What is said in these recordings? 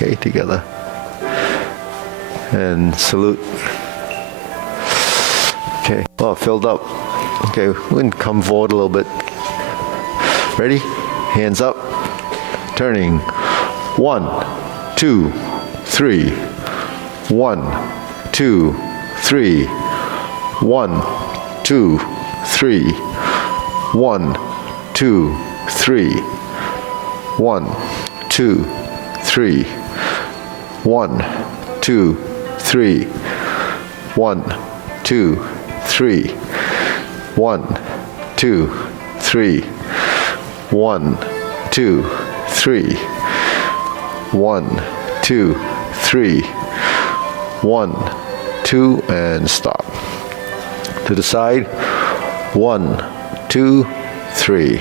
Okay, together. And salute. Okay, well, filled up. Okay, we can come forward a little bit. Ready? Hands up. Turning. 1, 2, 3. 1, 2, 3. 1, 2, 3. 1, 2, 3. 1, 2, 3. 1, 2, 3. 1, 2, 3. 1, 2, 3. 1, 2, 3. 1, 2, 3. 1, 2, and stop. To the side. 1, 2, 3.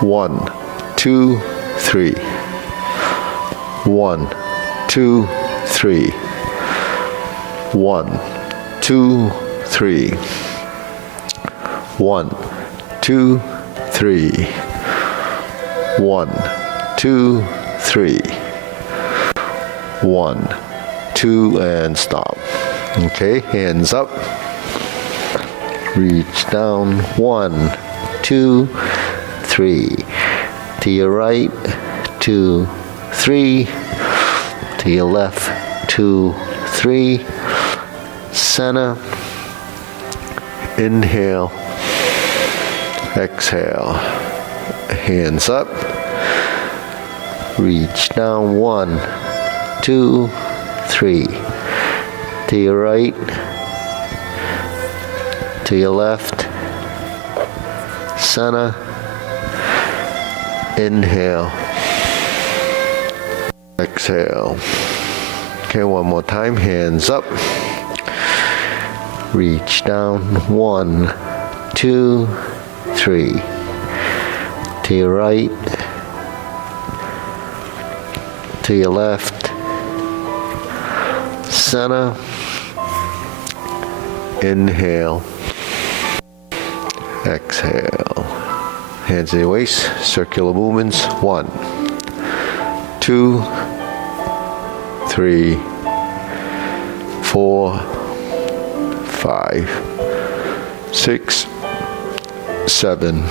1, 2, 3. 1, 2, 3. 1, 2, 3. 1, 2, 3. 1, 2, 3. 1, 2, and stop. Okay, hands up. Reach down. 1, 2, 3. To your right. 2, 3. To your left. 2, 3. Center. Inhale. Exhale. Hands up. Reach down. 1, 2, 3. To your right. To your left. Center. Inhale. Exhale. Okay, one more time. Hands up. Reach down. 1, 2, 3. To your right. To your left. Center. Inhale. Exhale. Hands in your waist. Circular movements. 1, 2, 3, 4, 5, 6, 7,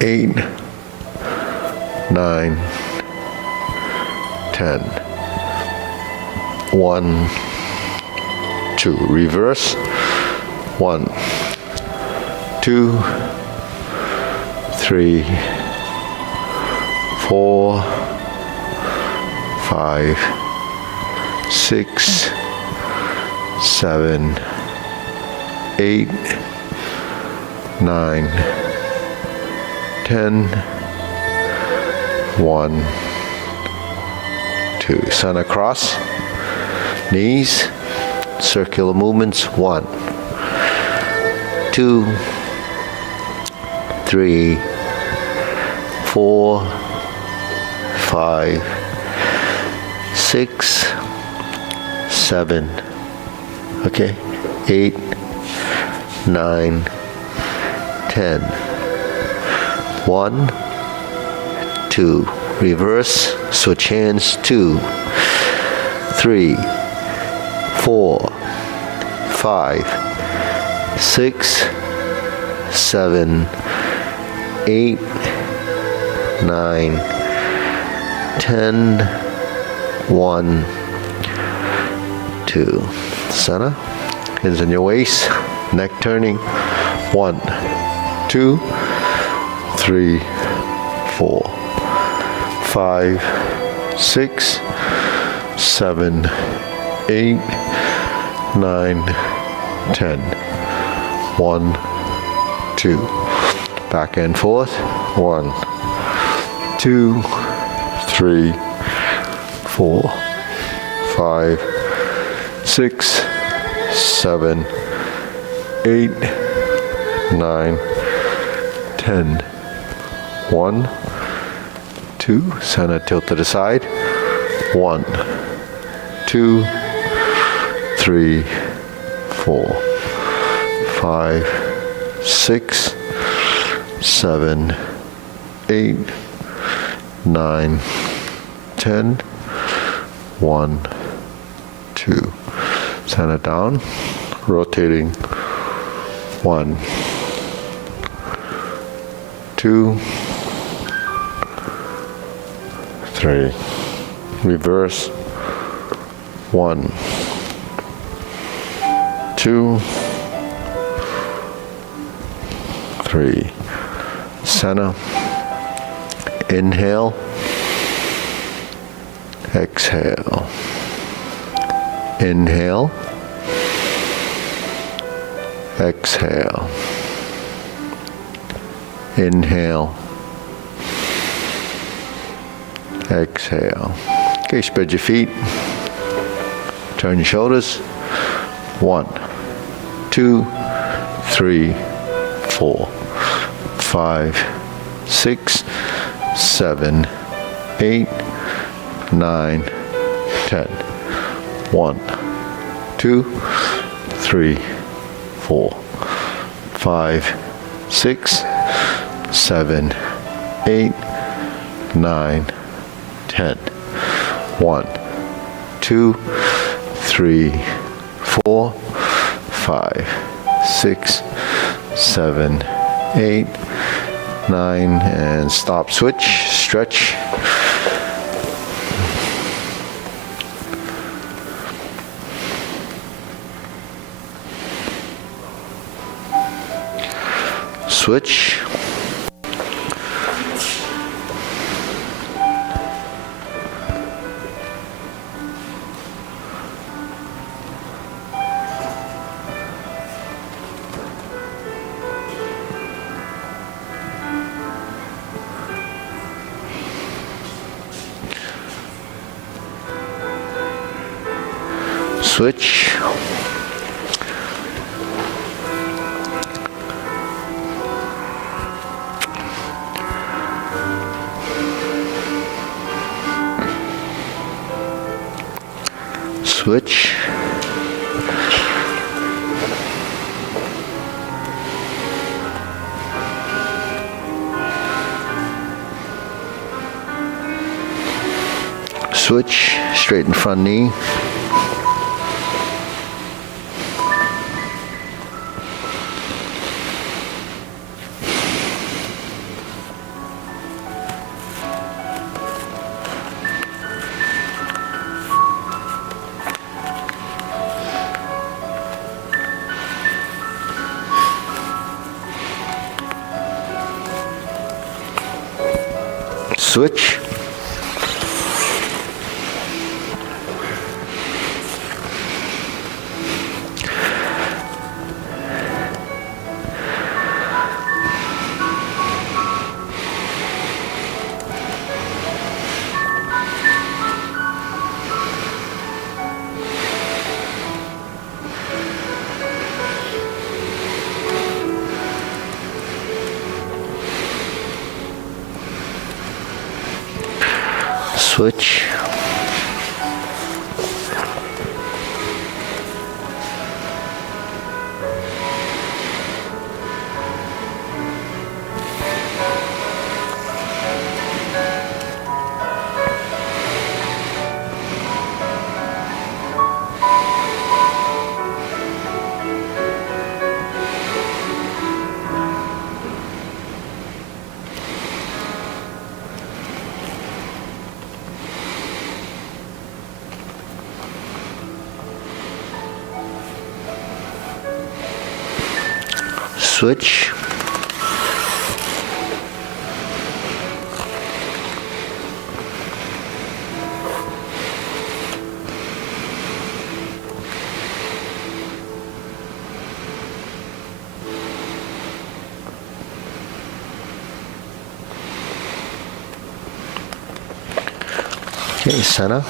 8, 9, 10. 1, 2. Reverse. 1, 2, 3, 4, 5, 6, 7, 8, 9, 10. 1, 2. Center cross. Knees. Circular movements. 1, 2, 3, 4, 5, 6, 7, okay, 8, 9, 10. 1, 2. Reverse. Switch hands. 2, 3, 4, 5, 6, 7, 8, 9, 10. 1, 2. Center. Hands in your waist. Neck turning. 1, 2, 3, 4, 5, 6, 7, 8, 9, 10. 1, 2. Back and forth. 1, 2, 3, 4, 5, 6, 7, 8, 9, 10. 1, 2. Center tilt to the side. 1, 2, 3, 4, 5, 6, 7, 8, 9, 10. 1, 2. Center down, rotating. 1, 2, 3. Reverse. 1, 2, 3. Center. Inhale. Exhale. Inhale. Exhale. Inhale. Exhale. Okay, spread your feet. Turn your shoulders. 1, 2, 3, 4, 5, 6, 7, 8, 9, 10. 1, 2, 3, 4, 5, 6, 7, 8, 9, 10. 1, 2, 3, 4, 5, 6, 7, 8, 9, and stop, switch, stretch. Switch. Switch. Switch. Switch, straighten front knee. Switch. Switch. Switch. Okay, center.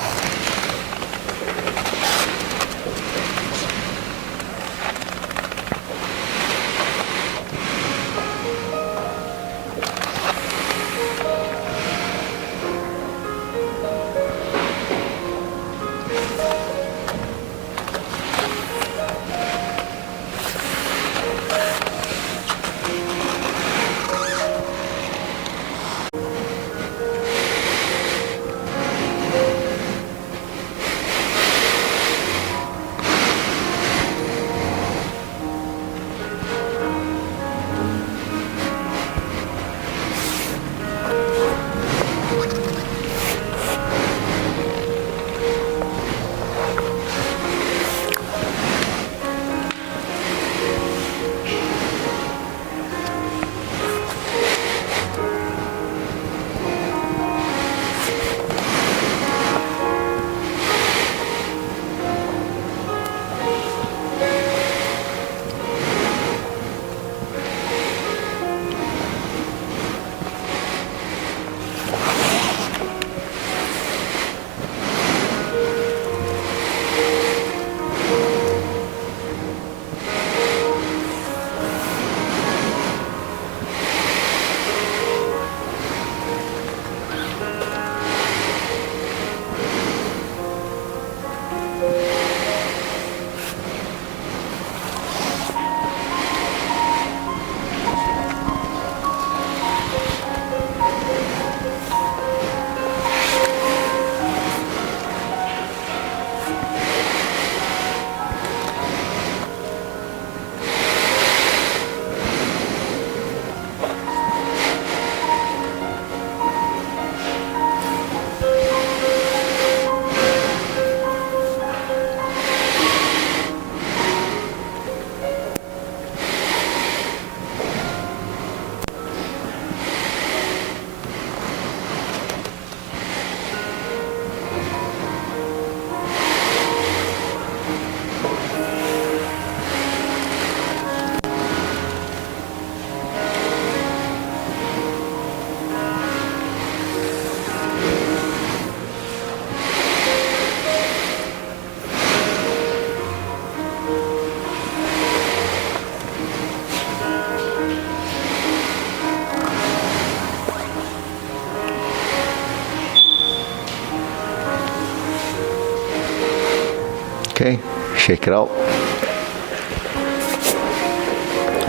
Okay, shake it out.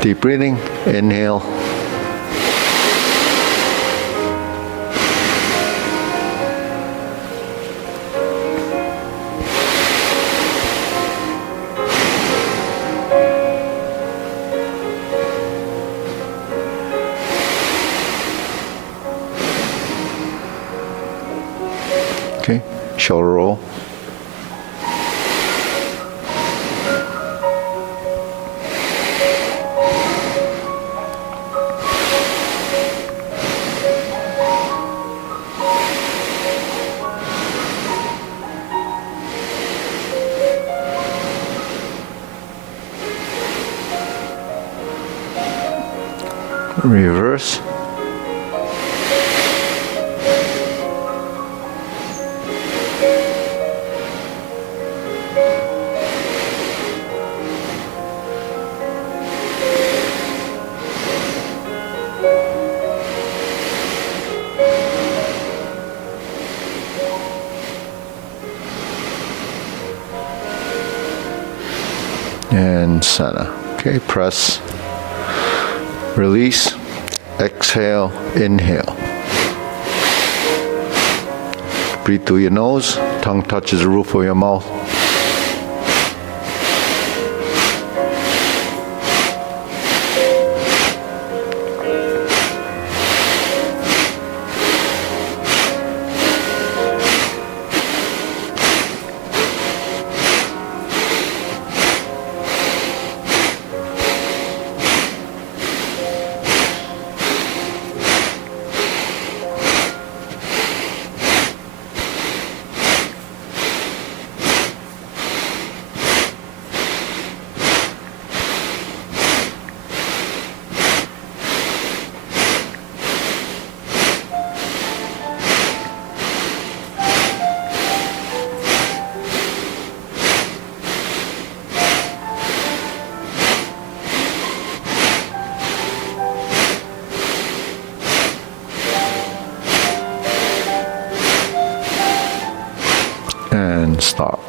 Deep breathing, inhale. Okay, shoulder roll. Reverse. And center. Okay, press. Release. Exhale, inhale. Breathe through your nose. Tongue touches the roof of your mouth. And stop.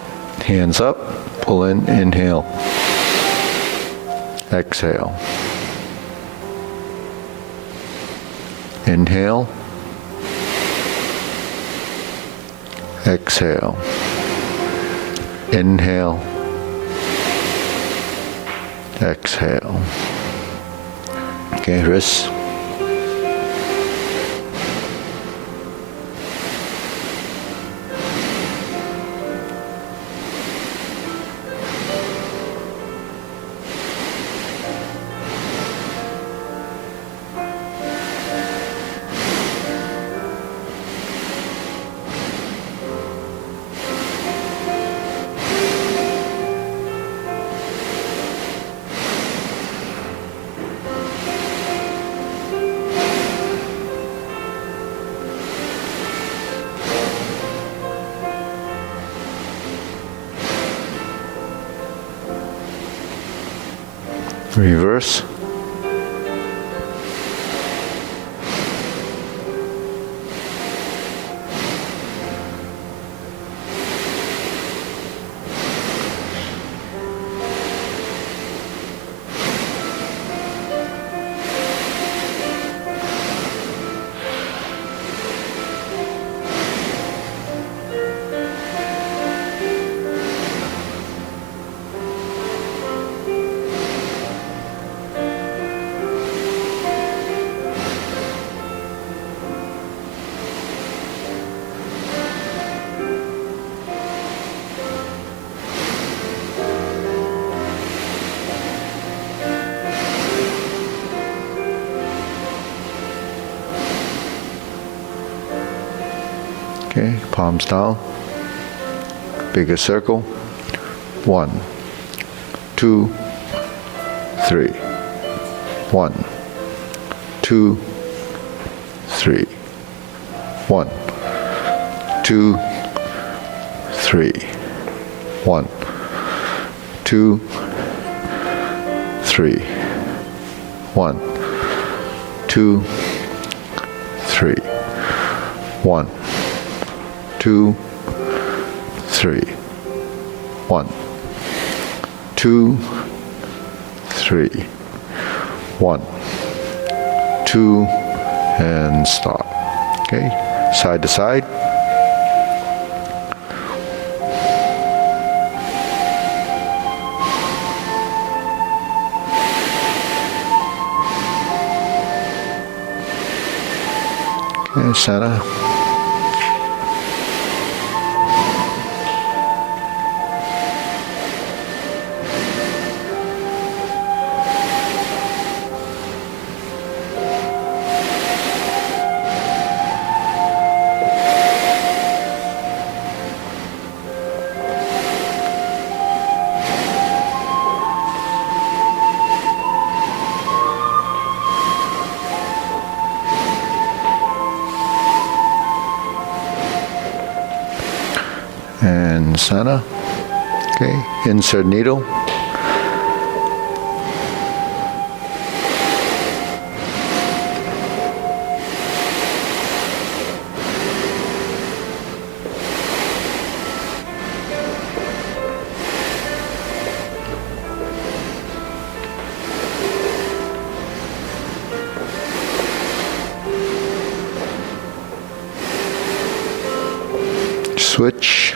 Hands up, pull in, inhale. Exhale. Inhale. Exhale. Inhale. Exhale. Okay, wrists. Reverse. Okay, palms down. Bigger circle. 1, 2, 3. 1, 2, 3. 1, 2, 3. 1, 2, 3. 1, 2, 3. 1, 2, 3. 1, 2, 3. 1, 2, and stop. Okay, side to side. Okay, center. And center. Okay, insert needle. Switch.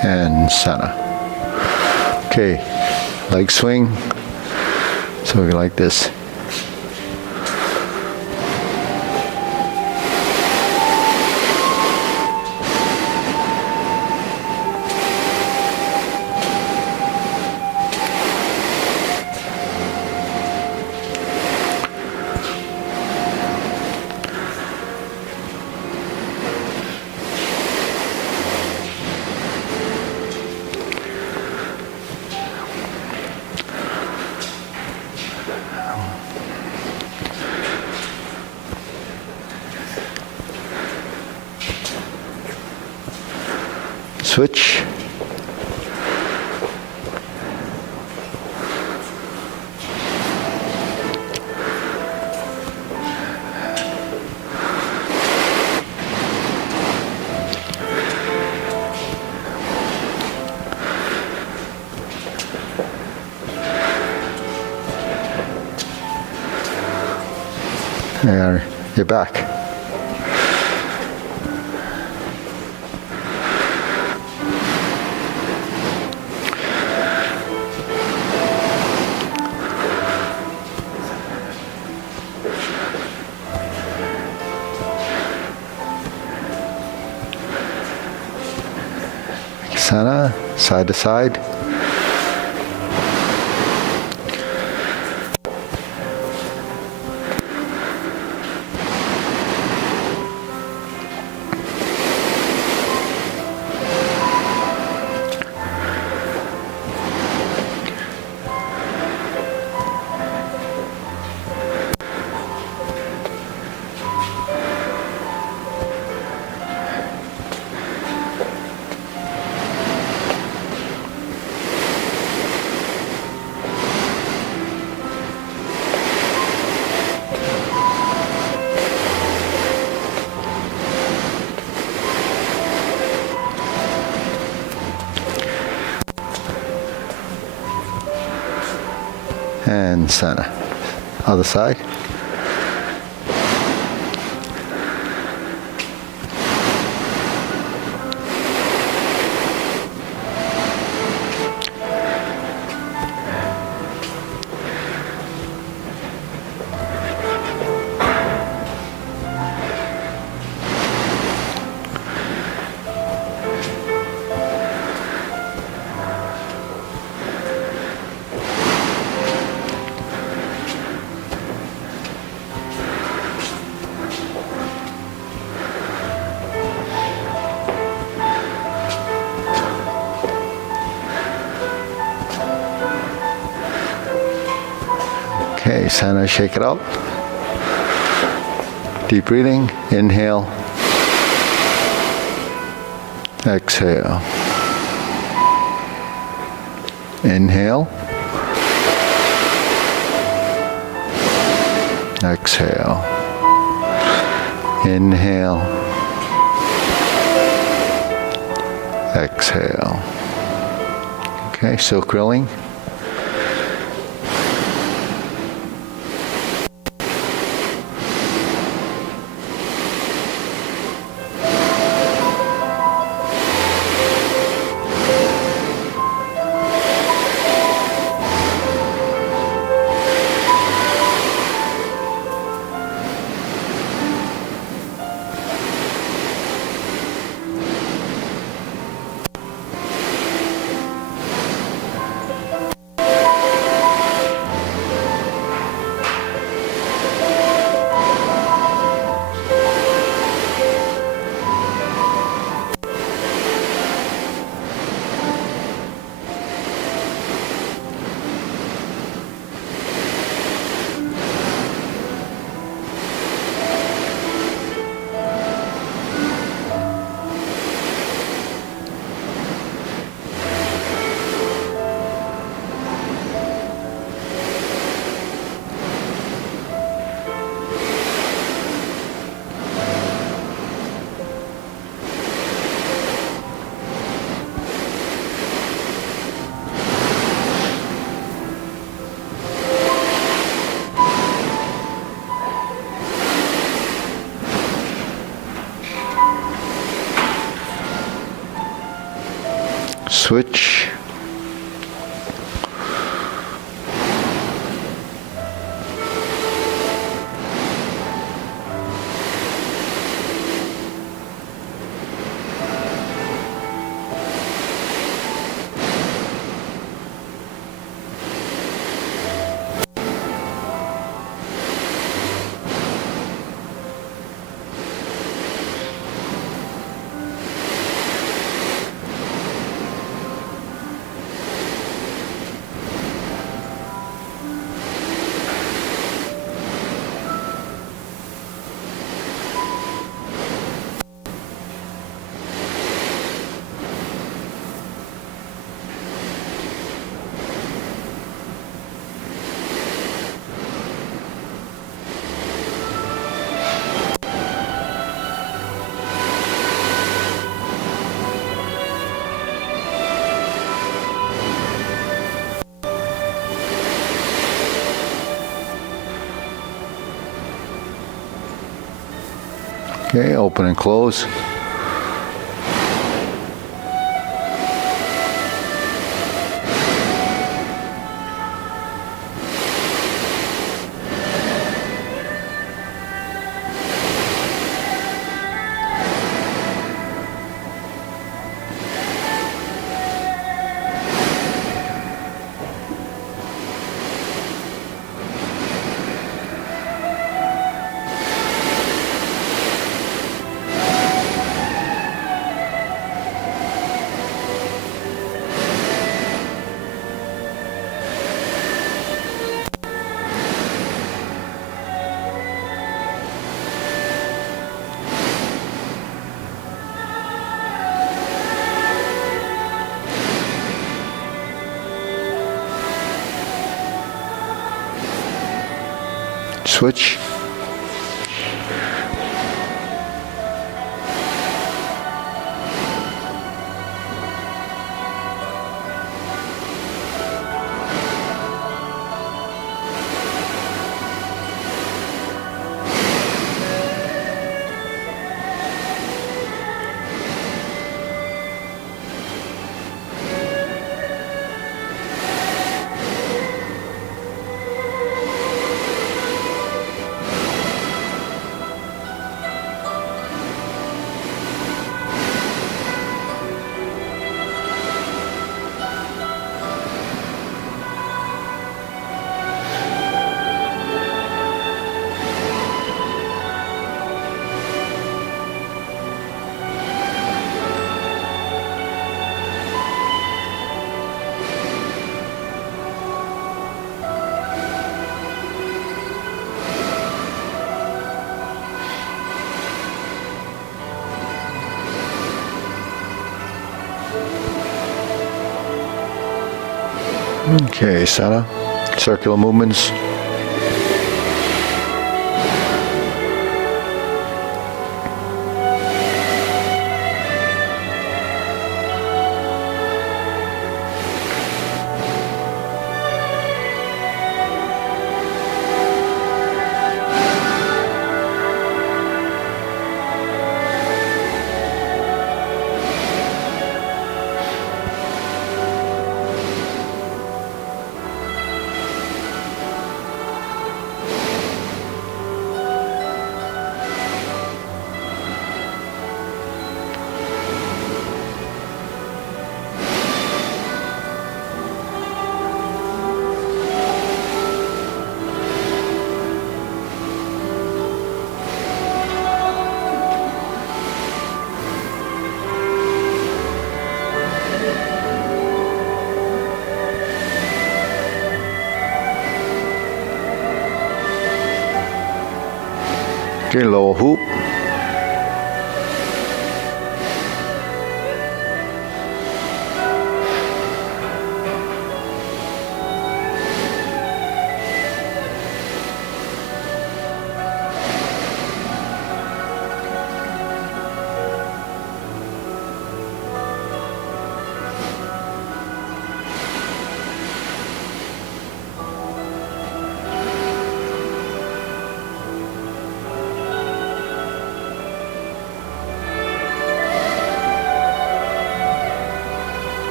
And center. Okay, leg swing. So we like this. Switch. There, you're back. Center, side to side. And center. Other side. Okay, center, shake it out. Deep breathing. Inhale. Exhale. Inhale. Exhale. Inhale. Exhale. Okay, still grilling. Switch. Okay, open and close. Switch. Okay, center, circular movements. Okay, lower hoop.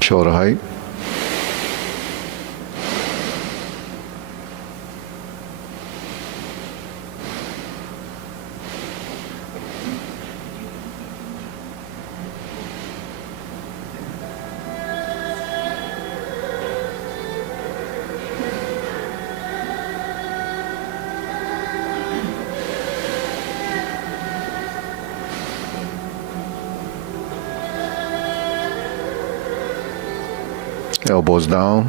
Shoulder height. Elbows down.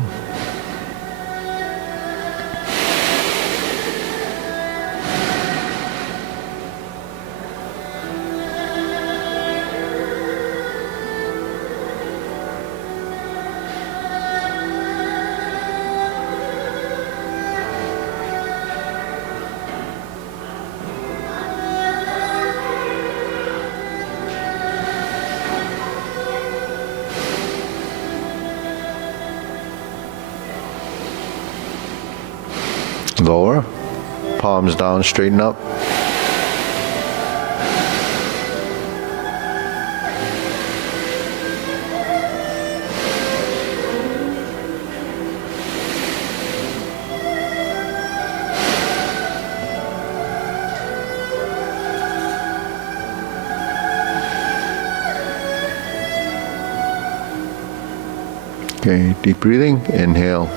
Lower, palms down, straighten up. Okay, deep breathing, inhale.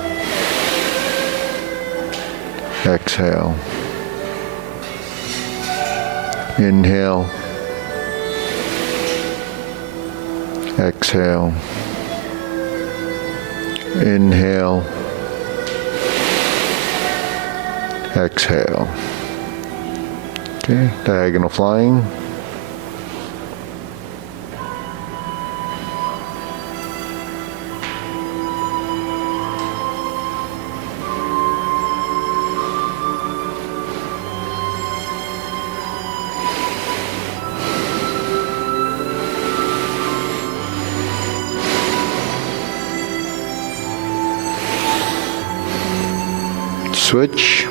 Exhale. Inhale. Exhale. Inhale. Exhale. Okay, diagonal flying. Switch.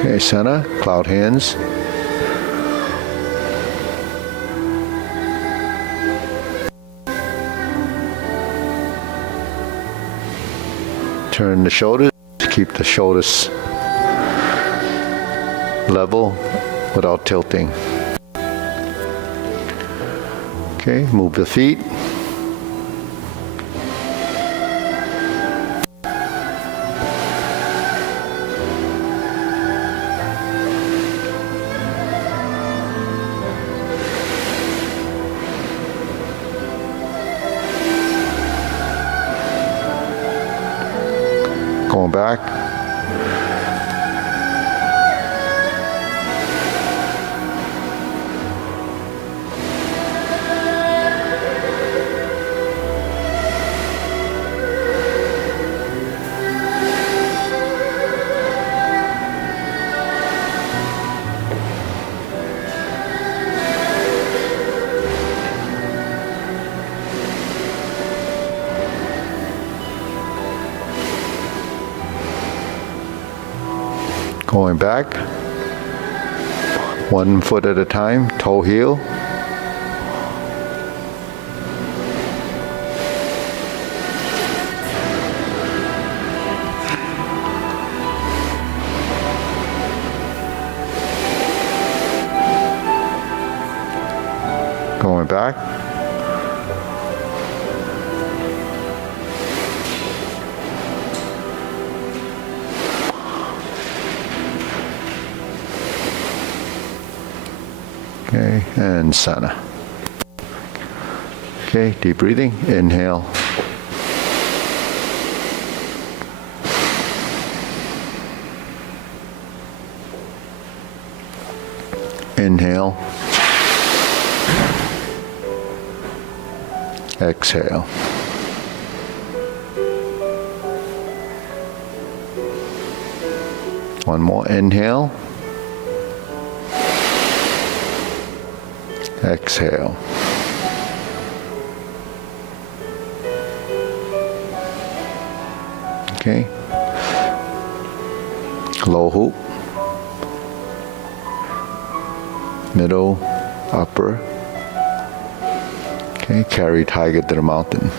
Okay, center, cloud hands. Turn the shoulders, keep the shoulders level without tilting. Okay, move the feet. Going back. Going back, 1 foot at a time, toe heel. Going back. Okay, and center. Okay, deep breathing. Inhale. Inhale. Exhale. One more. Inhale. Exhale. Okay. Low hoop. Middle, upper. Okay, carry tiger to the mountain.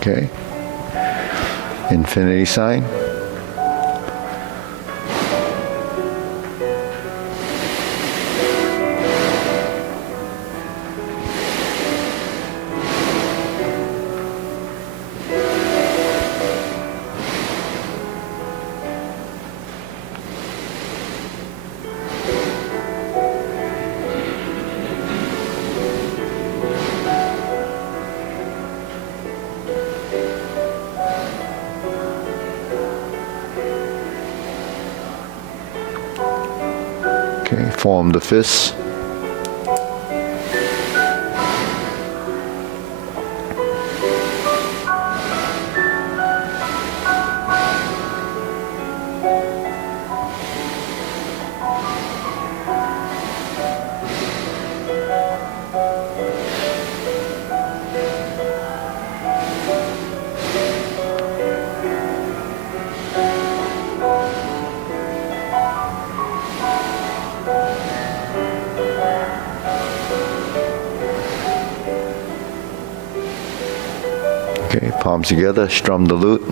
Okay. Infinity sign. Okay, form the fists. Okay, palms together, strum the lute.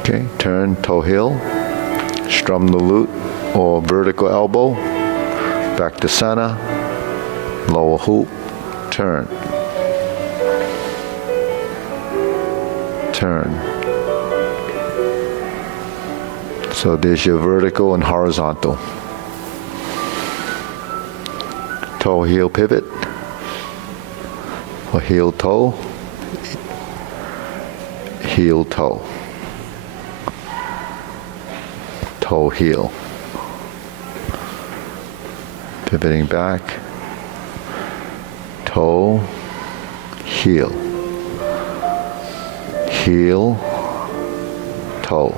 Okay, turn toe heel, strum the lute or vertical elbow, back to center, lower hoop, turn. turn. So there's your vertical and horizontal. Toe, heel, pivot, or heel, toe, heel, toe, toe, heel. Pivoting back, toe, heel, heel, toe,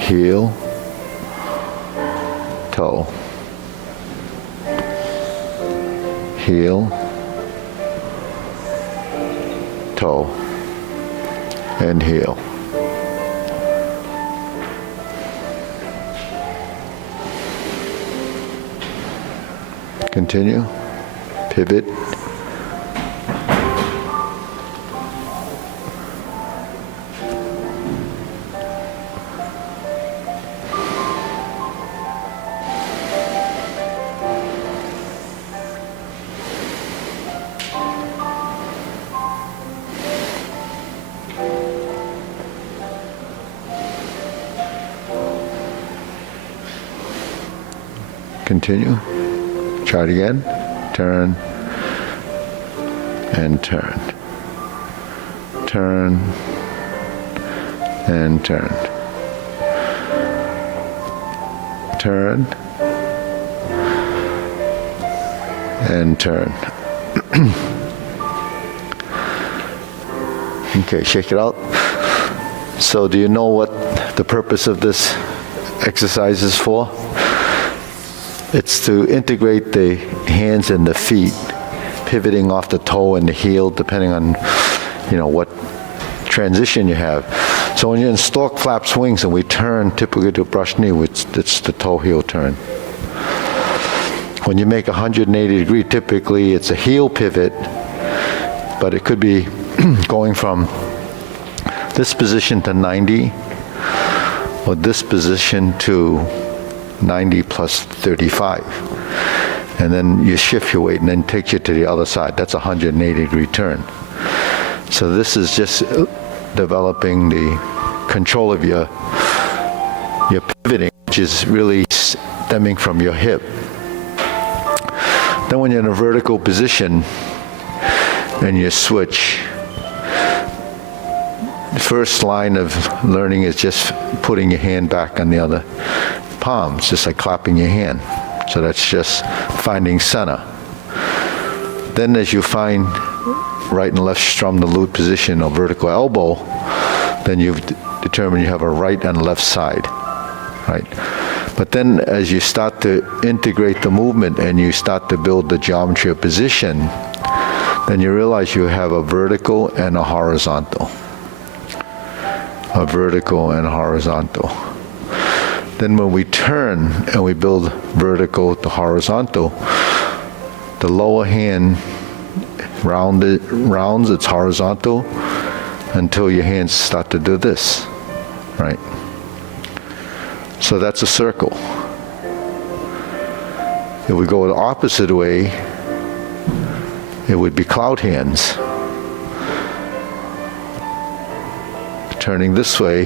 heel, toe, heel, toe, and heel. Continue, pivot, continue. Try it again. Turn and turn. Turn and turn. Turn and turn. Okay, shake it out. So do you know what the purpose of this exercise is for? It's to integrate the hands and the feet, pivoting off the toe and the heel, depending on, what transition you have. So when you're in stork flap swings and we turn typically to brush knee, it's the toe heel turn. When you make 180 degree, typically it's a heel pivot, but it could be going from this position to 90, or this position to 90 plus 35. And then you shift your weight and then takes you to the other side. That's a 180 degree turn. So this is just developing the control of your pivoting, which is really stemming from your hip. Then when you're in a vertical position and you switch, the first line of learning is just putting your hand back on the other palm. It's just like clapping your hand. So that's just finding center. Then as you find right and left strum the lute position or vertical elbow, then you've determined you have a right and left side, right? But then as you start to integrate the movement and you start to build the geometry of position, then you realize you have a vertical and a horizontal. A vertical and horizontal. Then when we turn and we build vertical to horizontal, the lower hand rounds its horizontal until your hands start to do this, right? So that's a circle. If we go the opposite way, it would be cloud hands. Turning this way,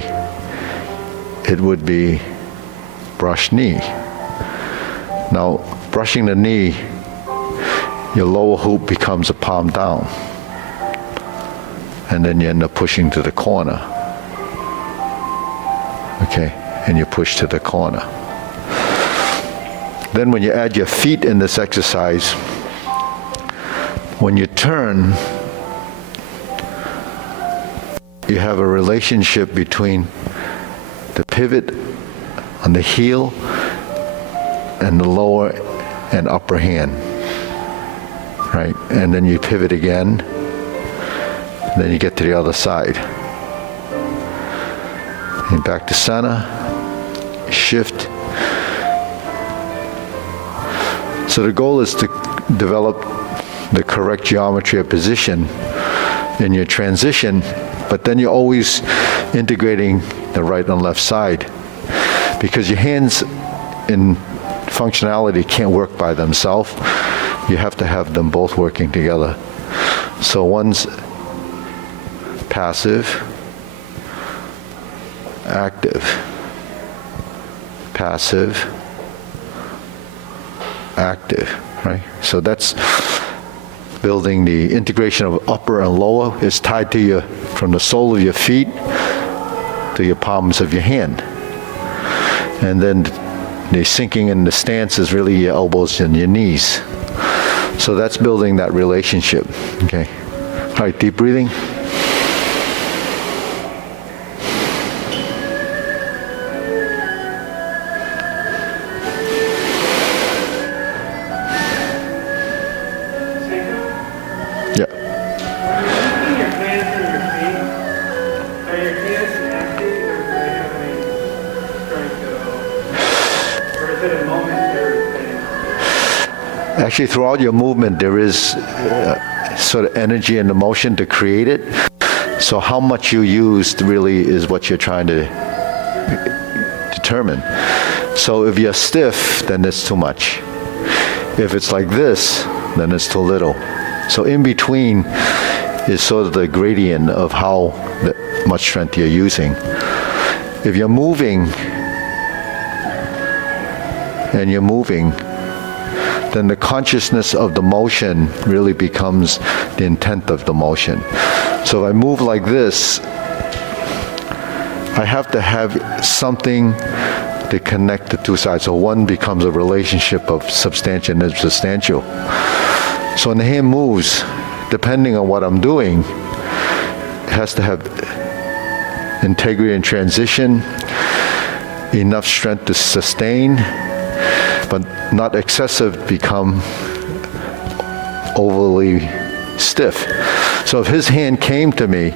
it would be brush knee. Now, brushing the knee, your lower hoop becomes a palm down. And then you end up pushing to the corner. Okay, and you push to the corner. Then when you add your feet in this exercise, when you turn, you have a relationship between the pivot on the heel and the lower and upper hand, right? And then you pivot again, and then you get to the other side. And back to center, shift. So the goal is to develop the correct geometry of position in your transition, but then you're always integrating the right and left side, because your hands in functionality can't work by themselves. You have to have them both working together. So one's passive, active, passive, active, right? So that's building the integration of upper and lower. Is tied to your, from the sole of your feet to your palms of your hand. And then the sinking in the stance is really your elbows and your knees. So that's building that relationship, okay? All right, deep breathing. Yeah. Are you your hands on your feet? Are your hands empty or do they have any strength at all? Or is it a momentary thing? Actually, throughout your movement, there is sort of energy and emotion to create it. So how much you used really is what you're trying to determine. So if you're stiff, then it's too much. If it's like this, then it's too little. So in between is sort of the gradient of how much strength you're using. If you're moving, then the consciousness of the motion really becomes the intent of the motion. So if I move like this, I have to have something to connect the two sides. So one becomes a relationship of substantial and insubstantial. So when the hand moves, depending on what I'm doing, it has to have integrity and transition, enough strength to sustain, but not excessive, become overly stiff. So if his hand came to me,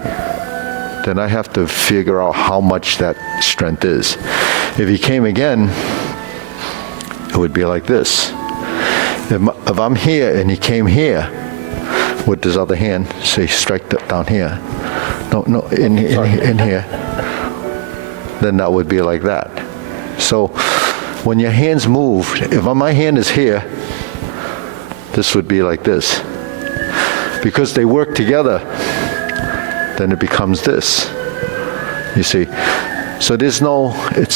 then I have to figure out how much that strength is. If he came again, it would be like this. If I'm here and he came here with his other hand, say strike down here, in here, then that would be like that. So when your hands move, if my hand is here, this would be like this. Because they work together, then it becomes this. You see? So it's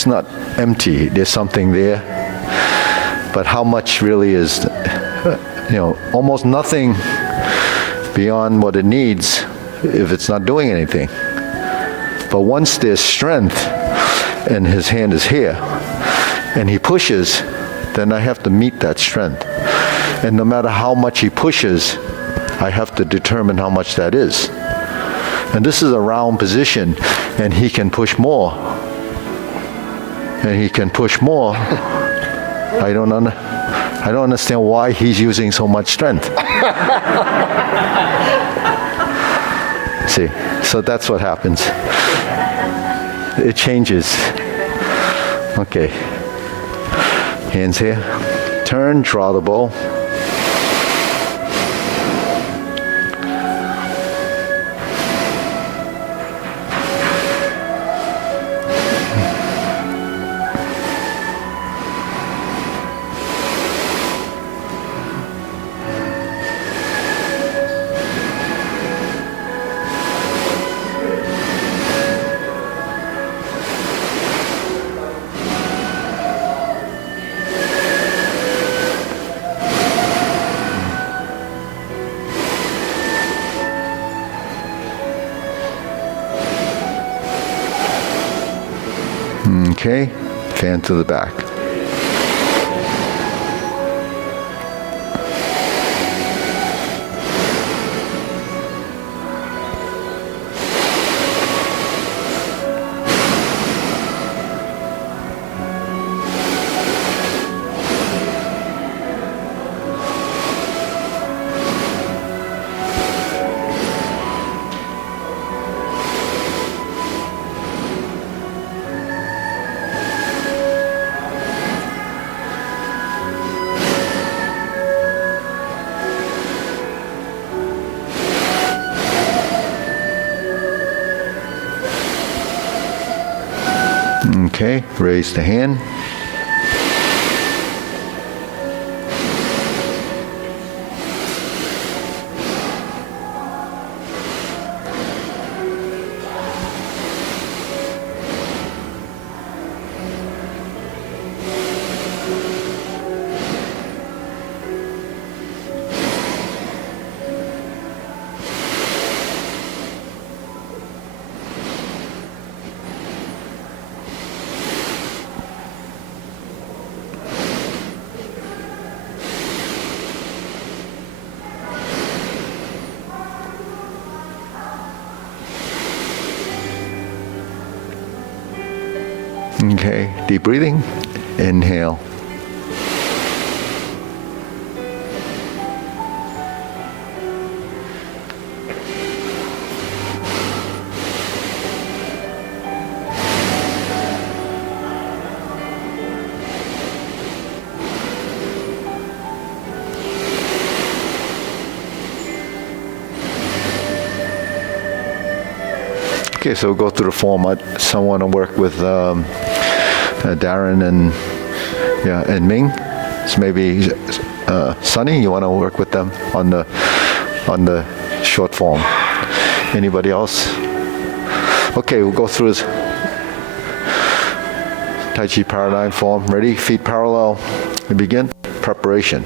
not empty, there's something there. But how much really is, almost nothing beyond what it needs if it's not doing anything. But once there's strength and his hand is here and he pushes, then I have to meet that strength. And no matter how much he pushes, I have to determine how much that is. And this is a round position, and he can push more. And he can push more. I don't understand why he's using so much strength. See, so that's what happens. It changes. Okay. Hands here. Turn, draw the bow. Okay, fan to the back. Okay, raise the hand. Okay, deep breathing. Inhale. Okay, so we'll go through the form. Some want to work with Darren and Ming. So maybe Sunny, you want to work with them on the short form. Anybody else? Okay, we'll go through this Tai Chi Paradigm form. Ready? Feet parallel. We begin. Preparation.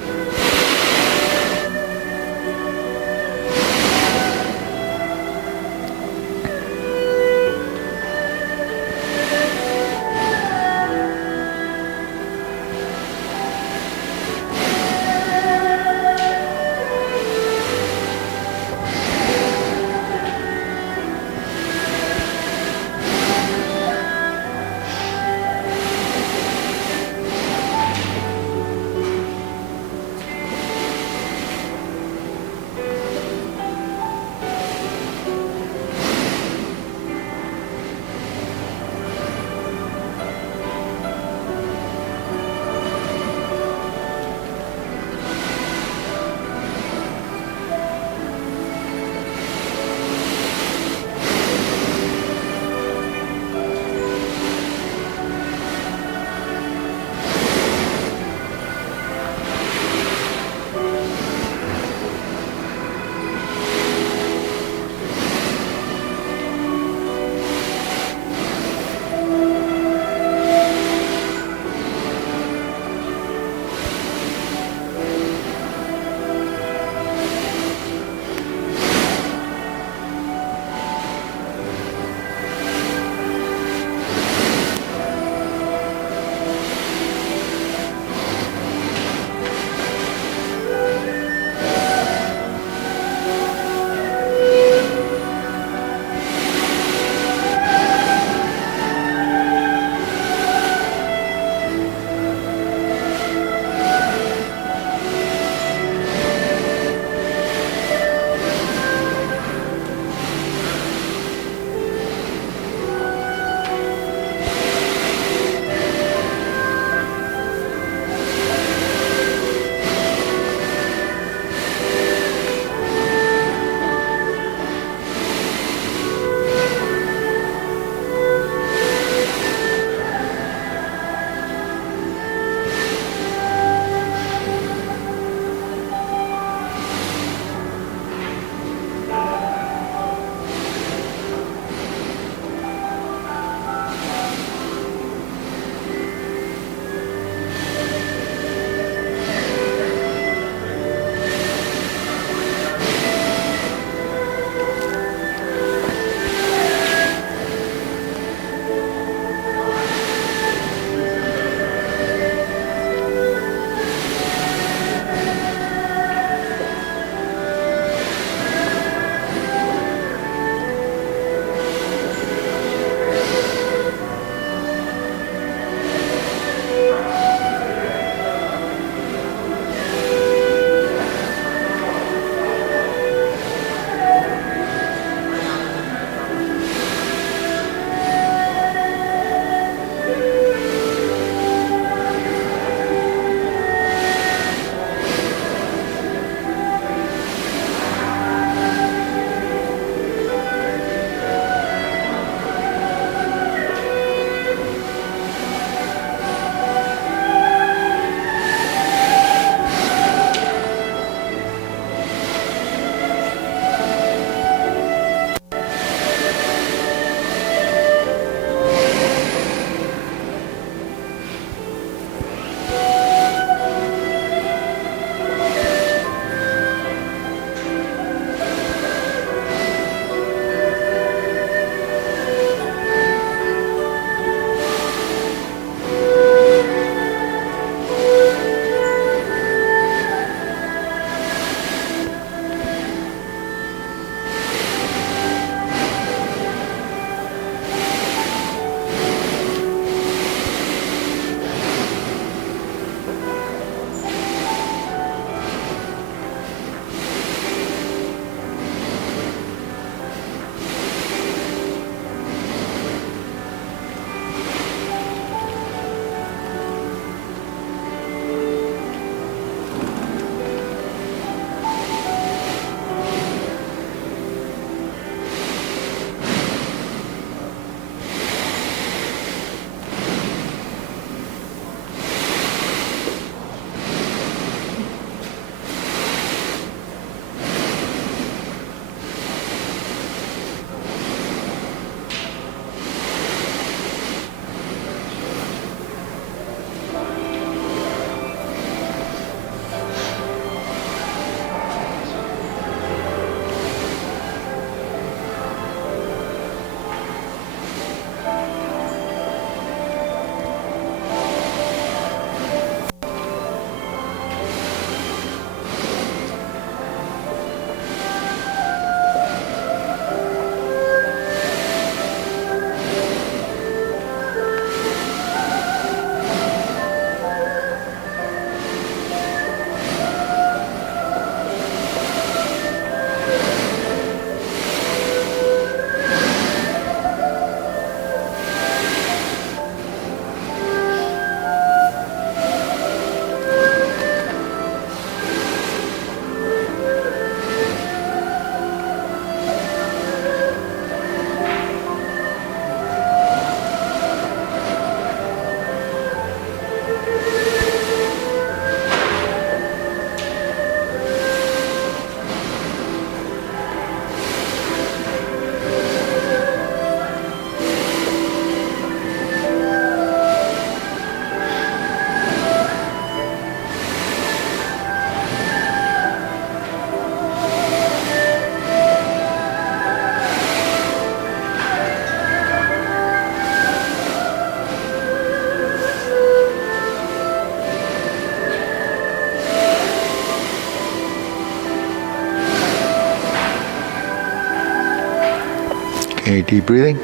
Okay, deep breathing.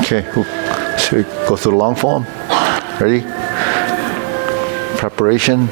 Okay, so we go through the long form. Ready? Preparation.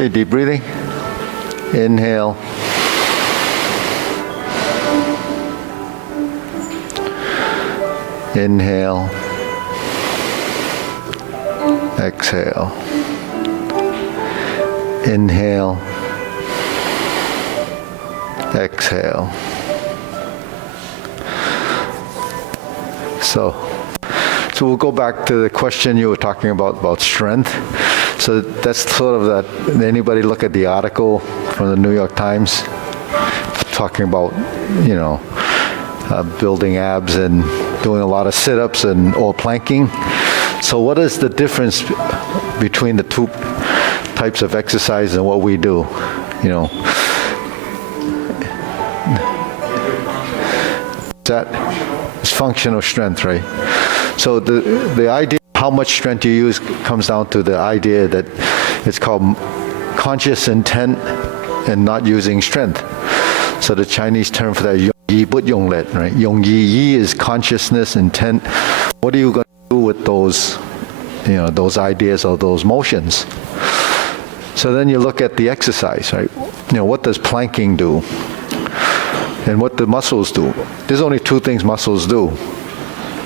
Okay, deep breathing. Inhale. Inhale. Exhale. Inhale. Exhale. So we'll go back to the question you were talking about strength. So that's sort of that. Anybody look at the article from the New York Times talking about, building abs and doing a lot of sit-ups or planking? So what is the difference between the two types of exercise and what we do? It's functional strength, right? So the idea of how much strength you use comes down to the idea that it's called conscious intent and not using strength. So the Chinese term for that, yong yi but yong let, right? Yong yi is consciousness, intent. What are you going to do with those, those ideas or those motions? So then you look at the exercise, right? What does planking do? And what do muscles do? There's only two things muscles do: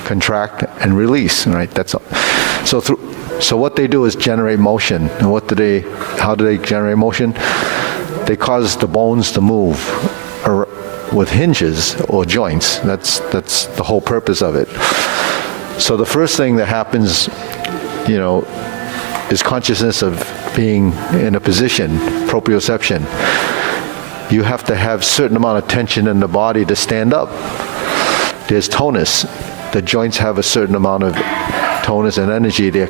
contract and release, right? That's all. So what they do is generate motion. And how do they generate motion? They cause the bones to move with hinges or joints. That's the whole purpose of it. So the first thing that happens, is consciousness of being in a position, proprioception. You have to have certain amount of tension in the body to stand up. There's tonus. The joints have a certain amount of tonus and energy there.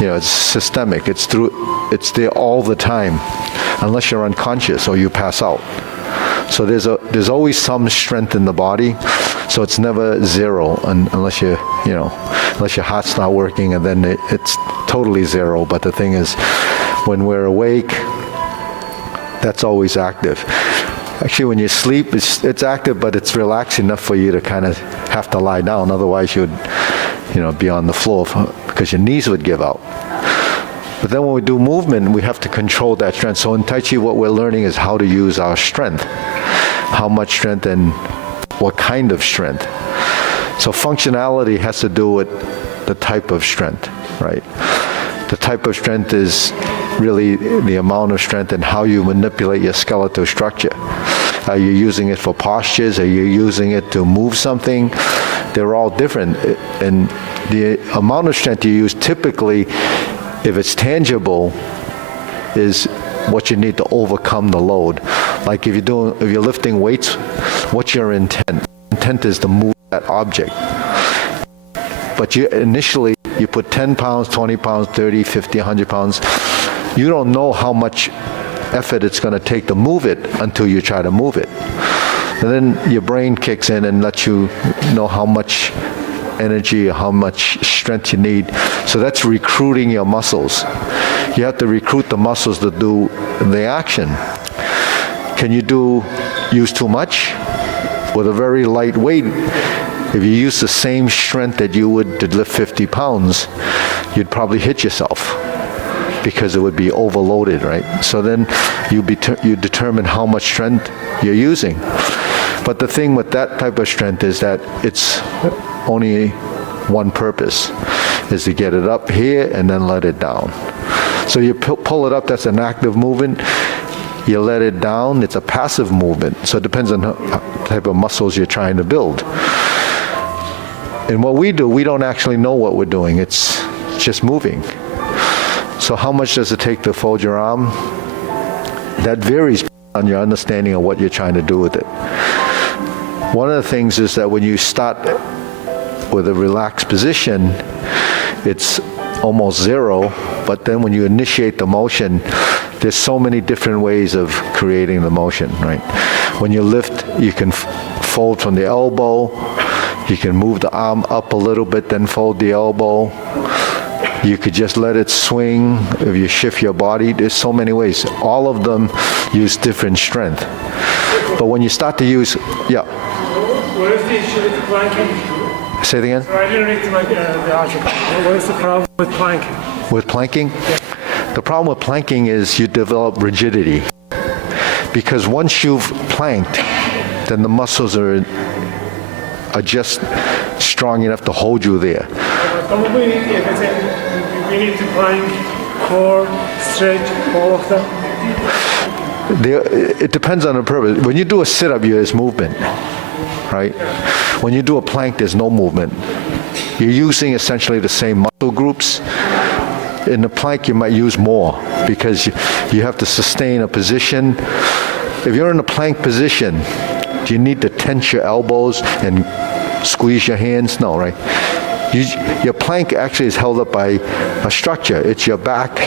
It's systemic. It's there all the time, unless you're unconscious or you pass out. So there's always some strength in the body. So it's never zero unless your heart's not working, and then it's totally zero. But the thing is, when we're awake, that's always active. Actually, when you sleep, it's active, but it's relaxed enough for you to kind of have to lie down. Otherwise, you'd, be on the floor because your knees would give out. But then when we do movement, we have to control that strength. So in Tai Chi, what we're learning is how to use our strength. How much strength and what kind of strength. So functionality has to do with the type of strength, right? The type of strength is really the amount of strength and how you manipulate your skeletal structure. Are you using it for postures? Are you using it to move something? They're all different. And the amount of strength you use typically, if it's tangible, is what you need to overcome the load. Like if you're lifting weights, what's your intent? Intent is to move that object. But initially, you put 10 pounds, 20 pounds, 30, 50, 100 pounds. You don't know how much effort it's going to take to move it until you try to move it. And then your brain kicks in and lets you know how much energy, how much strength you need. So that's recruiting your muscles. You have to recruit the muscles to do the action. Can you use too much? With a very light weight, if you use the same strength that you would to lift 50 pounds, you'd probably hit yourself because it would be overloaded, right? So then you determine how much strength you're using. But the thing with that type of strength is that it's only one purpose, is to get it up here and then let it down. So you pull it up, that's an active movement. You let it down, it's a passive movement. So it depends on the type of muscles you're trying to build. And what we do, we don't actually know what we're doing. It's just moving. So how much does it take to fold your arm? That varies on your understanding of what you're trying to do with it. One of the things is that when you start with a relaxed position, it's almost zero, but then when you initiate the motion, there's so many different ways of creating the motion, right? When you lift, you can fold from the elbow, you can move the arm up a little bit, then fold the elbow. You could just let it swing. If you shift your body, there's so many ways. All of them use different strength. But when you start to use, yeah. What is the issue with planking? Say it again? Right underneath the arch. What is the problem with planking? With planking? Yeah. The problem with planking is you develop rigidity. Because once you've planked, then the muscles are just strong enough to hold you there. Probably, if I say we need to plank, core, stretch, all of them. It depends on the purpose. When you do a sit-up, there's movement, right? When you do a plank, there's no movement. You're using essentially the same muscle groups. In the plank, you might use more because you have to sustain a position. If you're in a plank position, do you need to tense your elbows and squeeze your hands? No, right? Your plank actually is held up by a structure. It's your back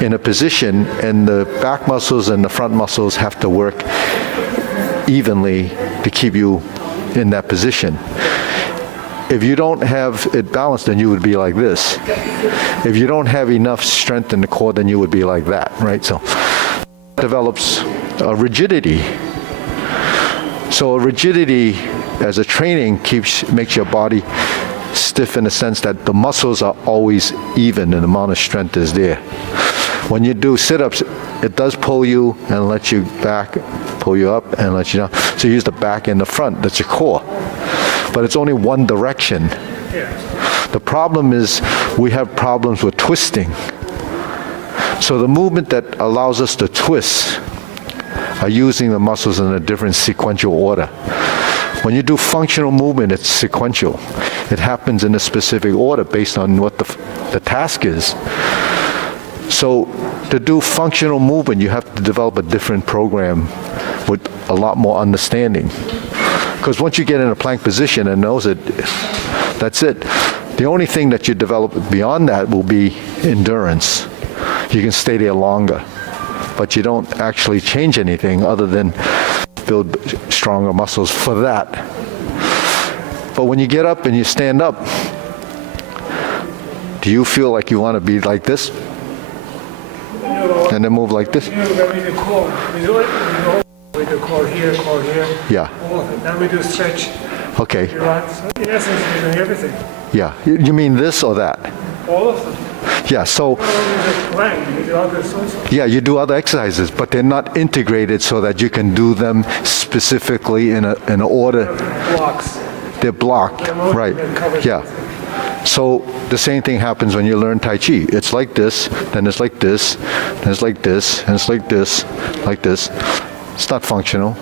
in a position, and the back muscles and the front muscles have to work evenly to keep you in that position. If you don't have it balanced, then you would be like this. If you don't have enough strength in the core, then you would be like that, right? So it develops a rigidity. So a rigidity as a training makes your body stiff in the sense that the muscles are always even and the amount of strength is there. When you do sit-ups, it does pull you and let you back, pull you up and let you down. So you use the back and the front, that's your core. But it's only one direction. The problem is we have problems with twisting. So the movement that allows us to twist are using the muscles in a different sequential order. When you do functional movement, it's sequential. It happens in a specific order based on what the task is. So to do functional movement, you have to develop a different program with a lot more understanding. Because once you get in a plank position and knows it, that's it. The only thing that you develop beyond that will be endurance. You can stay there longer, but you don't actually change anything other than build stronger muscles for that. But when you get up and you stand up, do you feel like you want to be like this? And then move like this? With the core, we do it with the core here, Yeah. all of it. Then we do stretch, Okay. relax. So in essence, we're doing everything. Yeah. You mean this or that? All of them. Yeah. So, Not only just plank, we do others also. yeah, you do other exercises, but they're not integrated so that you can do them specifically in an order. Blocks. They're blocked, right? Yeah. So the same thing happens when you learn Tai Chi. It's like this, then it's like this, then it's like this, and it's like this, like this. It's not functional.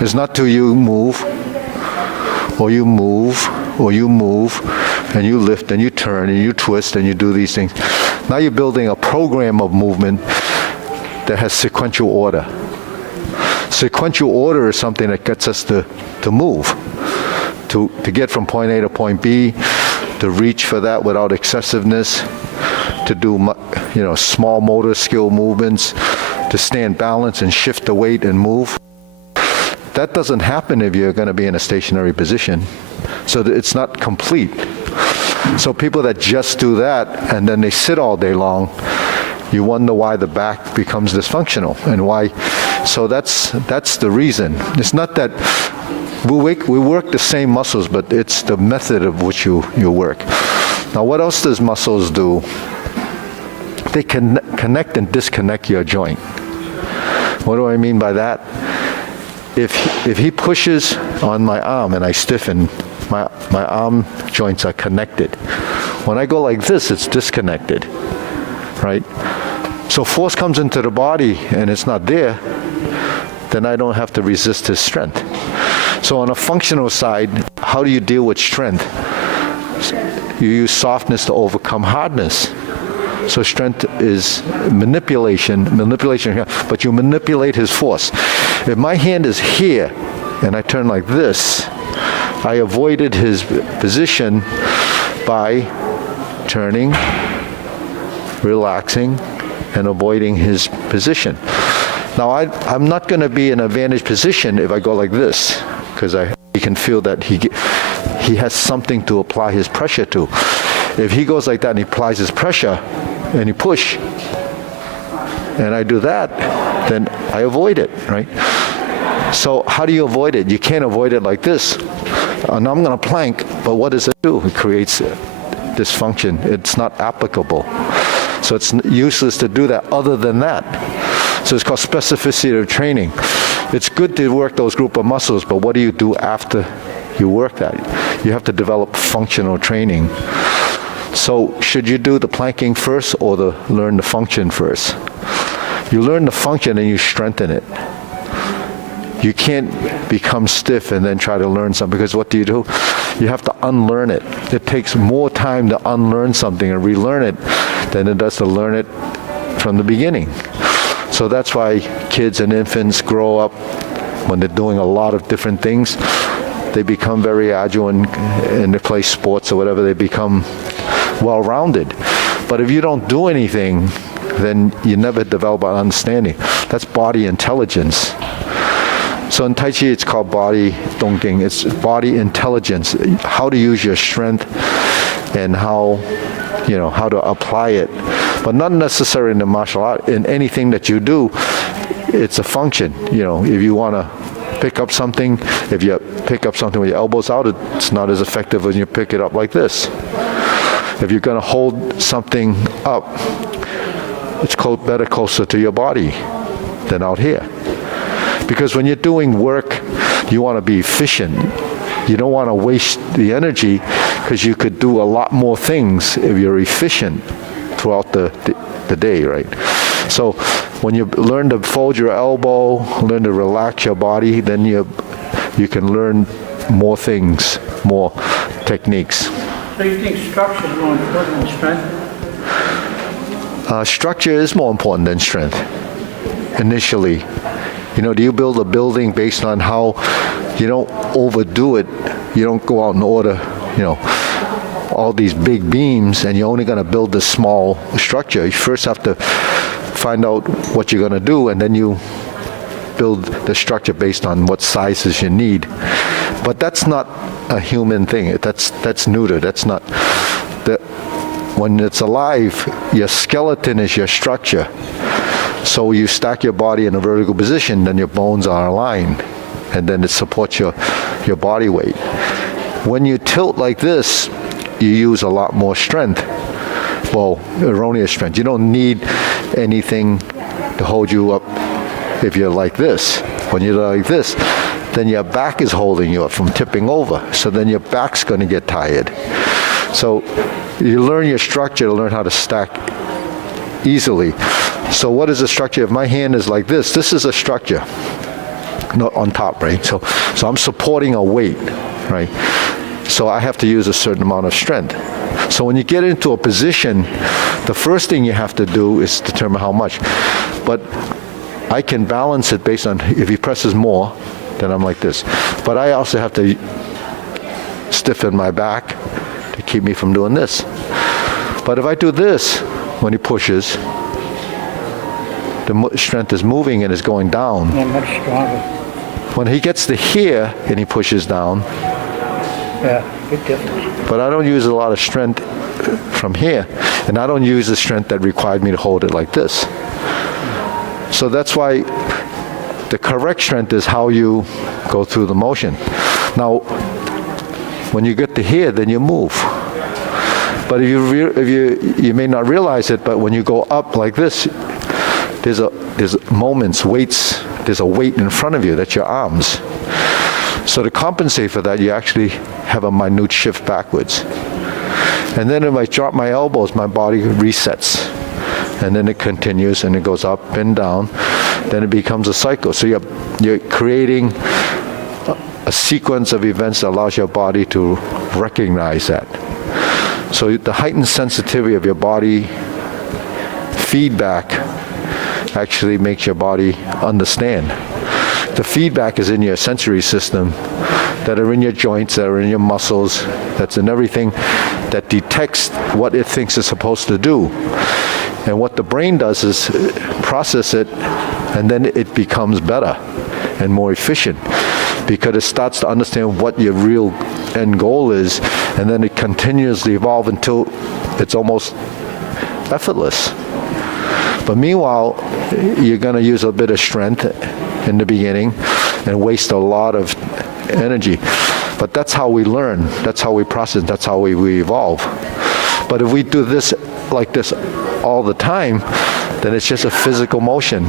It's not till you move, or you move, or you move, and you lift, and you turn, and you twist, and you do these things. Now you're building a program of movement that has sequential order. Sequential order is something that gets us to move, to get from point A to point B, to reach for that without excessiveness, to do small motor skill movements, to stand balance and shift the weight and move. That doesn't happen if you're going to be in a stationary position. So it's not complete. So people that just do that and then they sit all day long, you wonder why the back becomes dysfunctional and why. So that's the reason. It's not that we work the same muscles, but it's the method of which you work. Now, what else does muscles do? They can connect and disconnect your joint. What do I mean by that? If he pushes on my arm and I stiffen, my arm joints are connected. When I go like this, it's disconnected, right? So force comes into the body and it's not there, then I don't have to resist his strength. So on a functional side, how do you deal with strength? You use softness to overcome hardness. So strength is manipulation, but you manipulate his force. If my hand is here and I turn like this, I avoided his position by turning, relaxing, and avoiding his position. Now, I'm not going to be in an advantage position if I go like this, because he can feel that he has something to apply his pressure to. If he goes like that and he applies his pressure and he push, and I do that, then I avoid it, right? So how do you avoid it? You can't avoid it like this. And I'm going to plank, but what does it do? It creates dysfunction. It's not applicable. So it's useless to do that other than that. So it's called specificity of training. It's good to work those group of muscles, but what do you do after you work that? You have to develop functional training. So should you do the planking first or learn the function first? You learn the function and you strengthen it. You can't become stiff and then try to learn something, because what do? You have to unlearn it. It takes more time to unlearn something and relearn it than it does to learn it from the beginning. So that's why kids and infants grow up, when they're doing a lot of different things, they become very agile and they play sports or whatever, they become well-rounded. But if you don't do anything, then you never develop an understanding. That's body intelligence. So in Tai Chi, it's called body dongjing. It's body intelligence, how to use your strength and how to apply it. But not necessarily in the martial art. In anything that you do, it's a function. If you want to pick up something, if you pick up something with your elbows out, it's not as effective when you pick it up like this. If you're going to hold something up, it's better closer to your body than out here. Because when you're doing work, you want to be efficient. You don't want to waste the energy, because you could do a lot more things if you're efficient throughout the day, right? So when you learn to fold your elbow, learn to relax your body, then you can learn more things, more techniques. So you think structure is more important than strength? Structure is more important than strength, initially. Do you build a building based on how you don't overdo it? You don't go out and order, all these big beams, and you're only going to build this small structure. You first have to find out what you're going to do, and then you build the structure based on what sizes you need. But that's not a human thing. That's neuter. That's not. When it's alive, your skeleton is your structure. So you stack your body in a vertical position, then your bones are aligned, and then it supports your body weight. When you tilt like this, you use a lot more strength. Well, erroneous strength. You don't need anything to hold you up if you're like this. When you're like this, then your back is holding you up from tipping over. So then your back's going to get tired. So you learn your structure to learn how to stack easily. So what is the structure? If my hand is like this is a structure, not on top, right? So I'm supporting a weight, right? So I have to use a certain amount of strength. So when you get into a position, the first thing you have to do is determine how much. But I can balance it based on, if he presses more, then I'm like this. But I also have to stiffen my back to keep me from doing this. But if I do this, when he pushes, the strength is moving and is going down. Yeah, much stronger. When he gets to here and he pushes down, Yeah, big difference. but I don't use a lot of strength from here, and I don't use the strength that required me to hold it like this. So that's why the correct strength is how you go through the motion. Now, when you get to here, then you move. But if you may not realize it, but when you go up like this, there's moments, weights, there's a weight in front of you, that's your arms. So to compensate for that, you actually have a minute shift backwards. And then if I drop my elbows, my body resets. And then it continues and it goes up and down. Then it becomes a cycle. So you're creating a sequence of events that allows your body to recognize that. So the heightened sensitivity of your body feedback actually makes your body understand. The feedback is in your sensory system, that are in your joints, that are in your muscles, that's in everything that detects what it thinks it's supposed to do. And what the brain does is process it, and then it becomes better and more efficient, because it starts to understand what your real end goal is, and then it continuously evolves until it's almost effortless. But meanwhile, you're going to use a bit of strength in the beginning and waste a lot of energy. But that's how we learn, that's how we process, that's how we evolve. But if we do this like this all the time, then it's just a physical motion.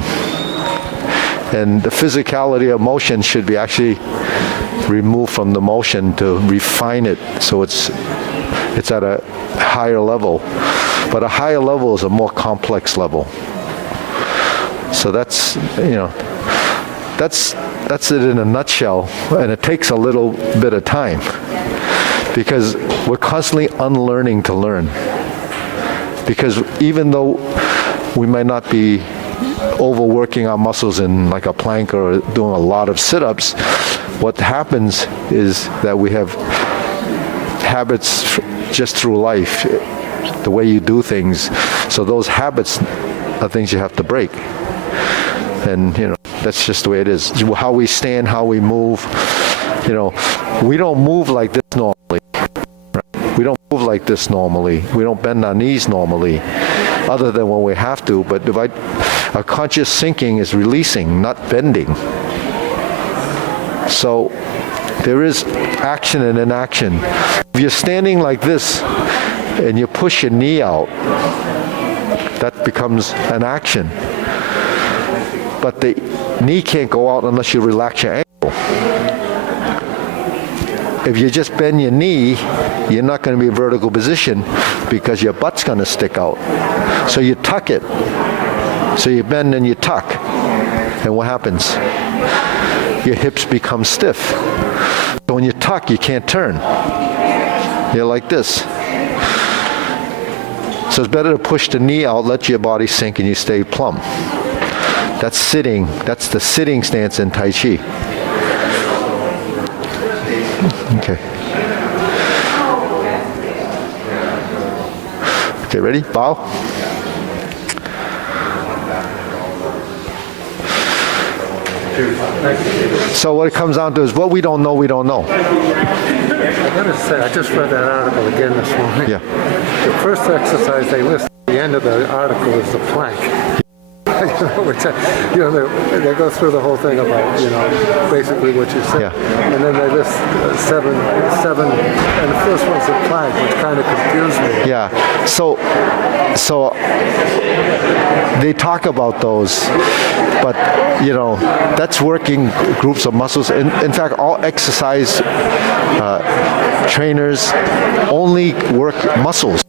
And the physicality of motion should be actually removed from the motion to refine it so it's at a higher level. But a higher level is a more complex level. So that's it in a nutshell, and it takes a little bit of time because we're constantly unlearning to learn. Because even though we might not be overworking our muscles in like a plank or doing a lot of sit-ups, what happens is that we have habits just through life, the way you do things. So those habits are things you have to break. And, that's just the way it is. How we stand, how we move. We don't move like this normally. Right? We don't move like this normally. We don't bend our knees normally, other than when we have to. But a conscious sinking is releasing, not bending. So there is action and inaction. If you're standing like this and you push your knee out, that becomes an action. But the knee can't go out unless you relax your ankle. If you just bend your knee, you're not going to be in vertical position because your butt's going to stick out. So you tuck it. So you bend and you tuck. And what happens? Your hips become stiff. So when you tuck, you can't turn. You're like this. So it's better to push the knee out, let your body sink, and you stay plumb. That's sitting. That's the sitting stance in Tai Chi. Okay. Okay, ready? Bow. So what it comes down to is what we don't know, we don't know. I gotta say, I just read that article again this morning. Yeah. The first exercise they list at the end of the article is the plank. Which, they go through the whole thing about, basically what you said. Yeah. And then they list seven, and the first one's the plank, which kind of confused me. Yeah. So they talk about those, but that's working groups of muscles. In fact, all exercise trainers only work muscles.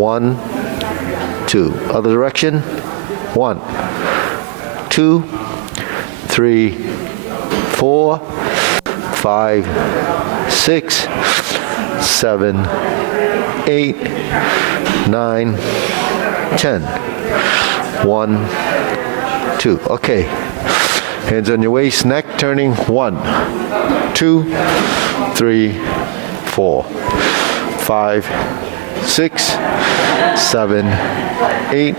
1, 2. Other direction. 1, 2, 3, 4, 5, 6, 7, 8, 9, 10. 1, 2. Okay. Hands on your waist, neck turning. 1, 2, 3, 4, 5, 6, 7, 8,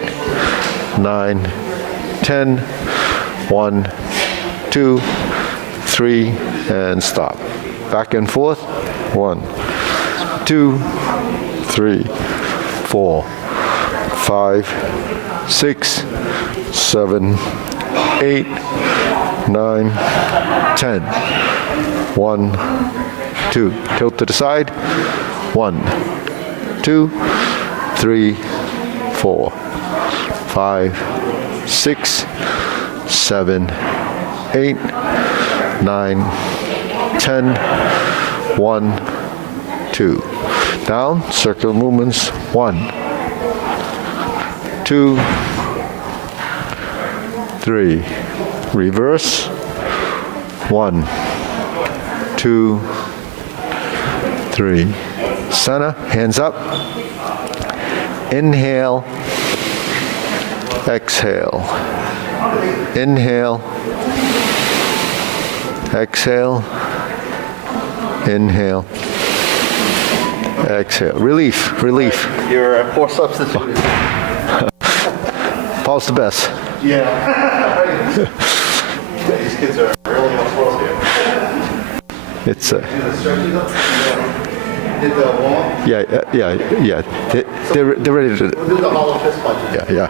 9, 10. 1, 2, 3, and stop. Back and forth. 1, 2, 3, 4, 5, 6, 7, 8, 9, 10. 1, 2. Tilt to the side. 1, 2, 3, 4, 5, 6, 7, 8, 9, 10. 1, 2. Down, circular movements. 1, 2, 3. Reverse. 1, 2, 3. Center, hands up. Inhale. Exhale. Inhale. Exhale. Inhale. Exhale. Relief, relief. You're a poor substitute. Paul's the best. Yeah. These kids are really helpful here. It's Do the stretches up. Did the warm up? yeah. They're ready to. We'll do the hollow fist punches. Yeah.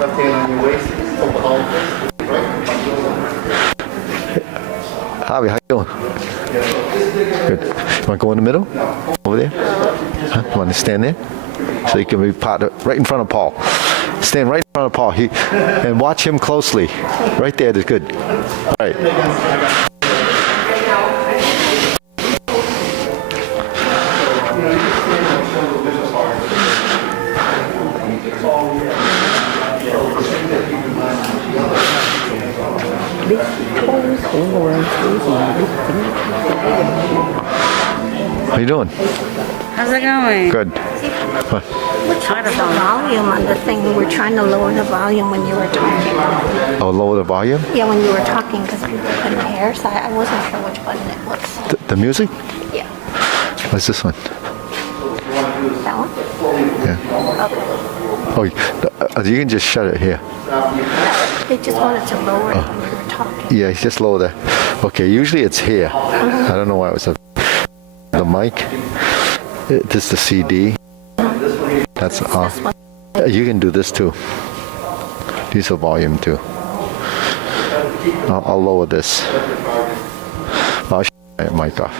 Left hand on your waist. Hold the hollow fist. Right. Javi, how you doing? Good. You want to go in the middle? Over there? Huh? You want to stand there? So you can be right in front of Paul. Stand right in front of Paul. And watch him closely. Right there is good. All right. How you doing? How's it going? Good. What's the volume on the thing? We were trying to lower the volume when you were talking. Oh, lower the volume? Yeah, when you were talking, because people couldn't hear, so I wasn't sure which button it was. The music? Yeah. What's this one? That one? Yeah. Okay. Oh, you can just shut it here. They just wanted to lower it when you were talking. Yeah, just lower that. Okay, usually it's here. I don't know why it was the mic. This is the CD. That's off. This one. You can do this too. These are volume too. I'll lower this. I'll shut my mic off.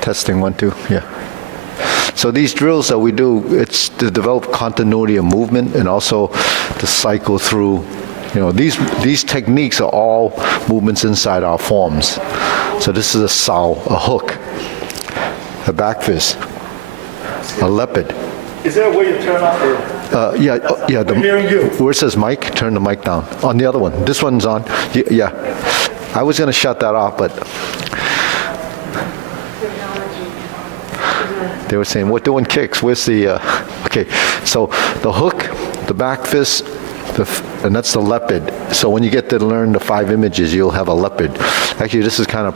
Testing 1, 2, yeah. So these drills that we do, it's to develop continuity of movement and also to cycle through. These techniques are all movements inside our forms. So this is a sao, a hook, a back fist, a leopard. Is there a way to turn off the... Yeah. We're hearing you. Where it says mic, turn the mic down. On the other one. This one's on. Yeah. I was going to shut that off, but they were saying, we're doing kicks. Where's the... Okay, so the hook, the back fist, and that's the leopard. So when you get to learn the 5 images, you'll have a leopard. Actually, this is kind of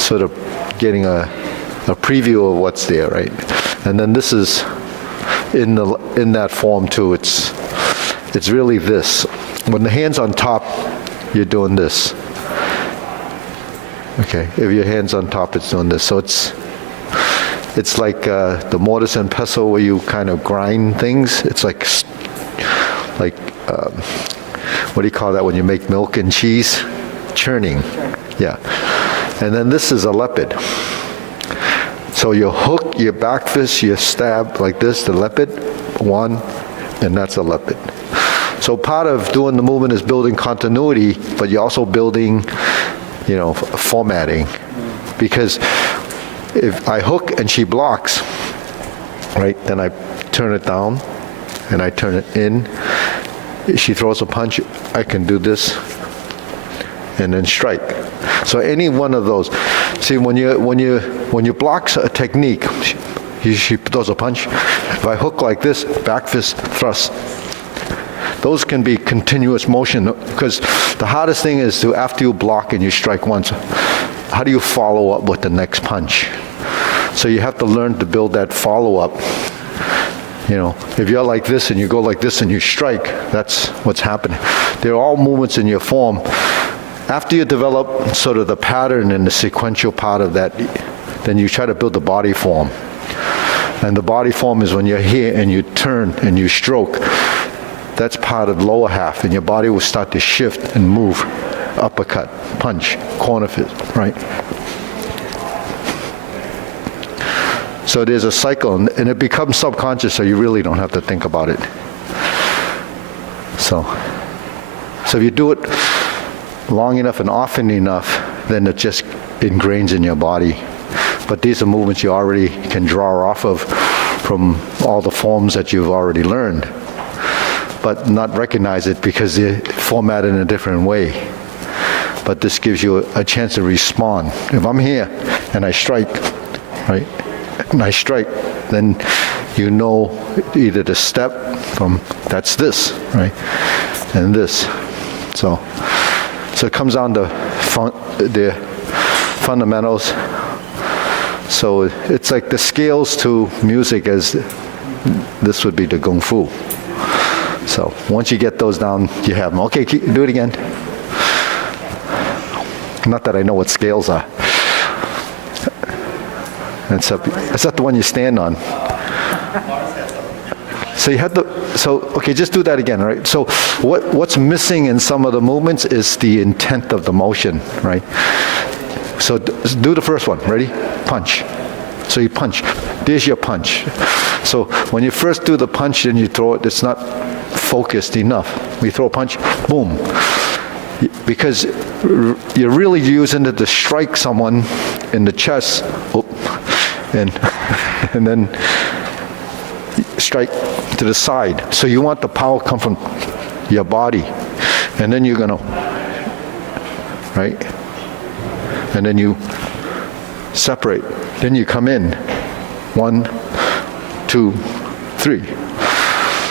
sort of getting a preview of what's there, right? And then this is in that form too. It's really this. When the hand's on top, you're doing this. Okay, if your hand's on top, it's doing this. So it's like the mortise and pestle where you kind of grind things. It's like what do you call that when you make milk and cheese? Churning. Yeah. And then this is a leopard. So your hook, your back fist, your stab like this, the leopard, 1, and that's a leopard. So part of doing the movement is building continuity, but you're also building, formatting. Because if I hook and she blocks, right, then I turn it down and I turn it in. If she throws a punch, I can do this and then strike. So any one of those. See, when you block a technique, she throws a punch. If I hook like this, back fist, thrust. Those can be continuous motion, because the hardest thing is to, after you block and you strike once, how do you follow up with the next punch? So you have to learn to build that follow-up. If you're like this and you go like this and you strike, that's what's happening. They're all movements in your form. After you develop sort of the pattern and the sequential part of that, then you try to build the body form. And the body form is when you're here and you turn and you stroke. That's part of the lower half, and your body will start to shift and move. Uppercut, punch, corner fist, right? So there's a cycle, and it becomes subconscious, so you really don't have to think about it. So if you do it long enough and often enough, then it just ingrains in your body. But these are movements you already can draw off of from all the forms that you've already learned, but not recognize it because they're formatted in a different way. But this gives you a chance to respond. If I'm here and I strike, right, and I strike, then you know either the step from, that's this, right, and this. So it comes down to the fundamentals. So it's like the scales to music as this would be the Kung Fu. So once you get those down, you have them. Okay, do it again. Not that I know what scales are. Except the one you stand on. So you have to, okay, just do that again, right? So what's missing in some of the movements is the intent of the motion, right? So do the first one, ready? Punch. So you punch. There's your punch. So when you first do the punch and you throw it, it's not focused enough. We throw a punch, boom. Because you're really using it to strike someone in the chest, and then strike to the side. So you want the power come from your body, and then you're gonna, right? And then you separate. Then you come in. 1, 2, 3.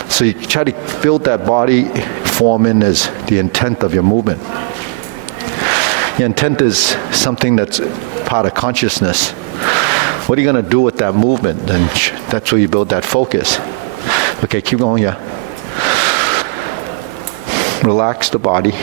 So you try to build that body form in as the intent of your movement. The intent is something that's part of consciousness. What are you going to do with that movement? And that's where you build that focus. Okay, keep going, yeah. Relax the body.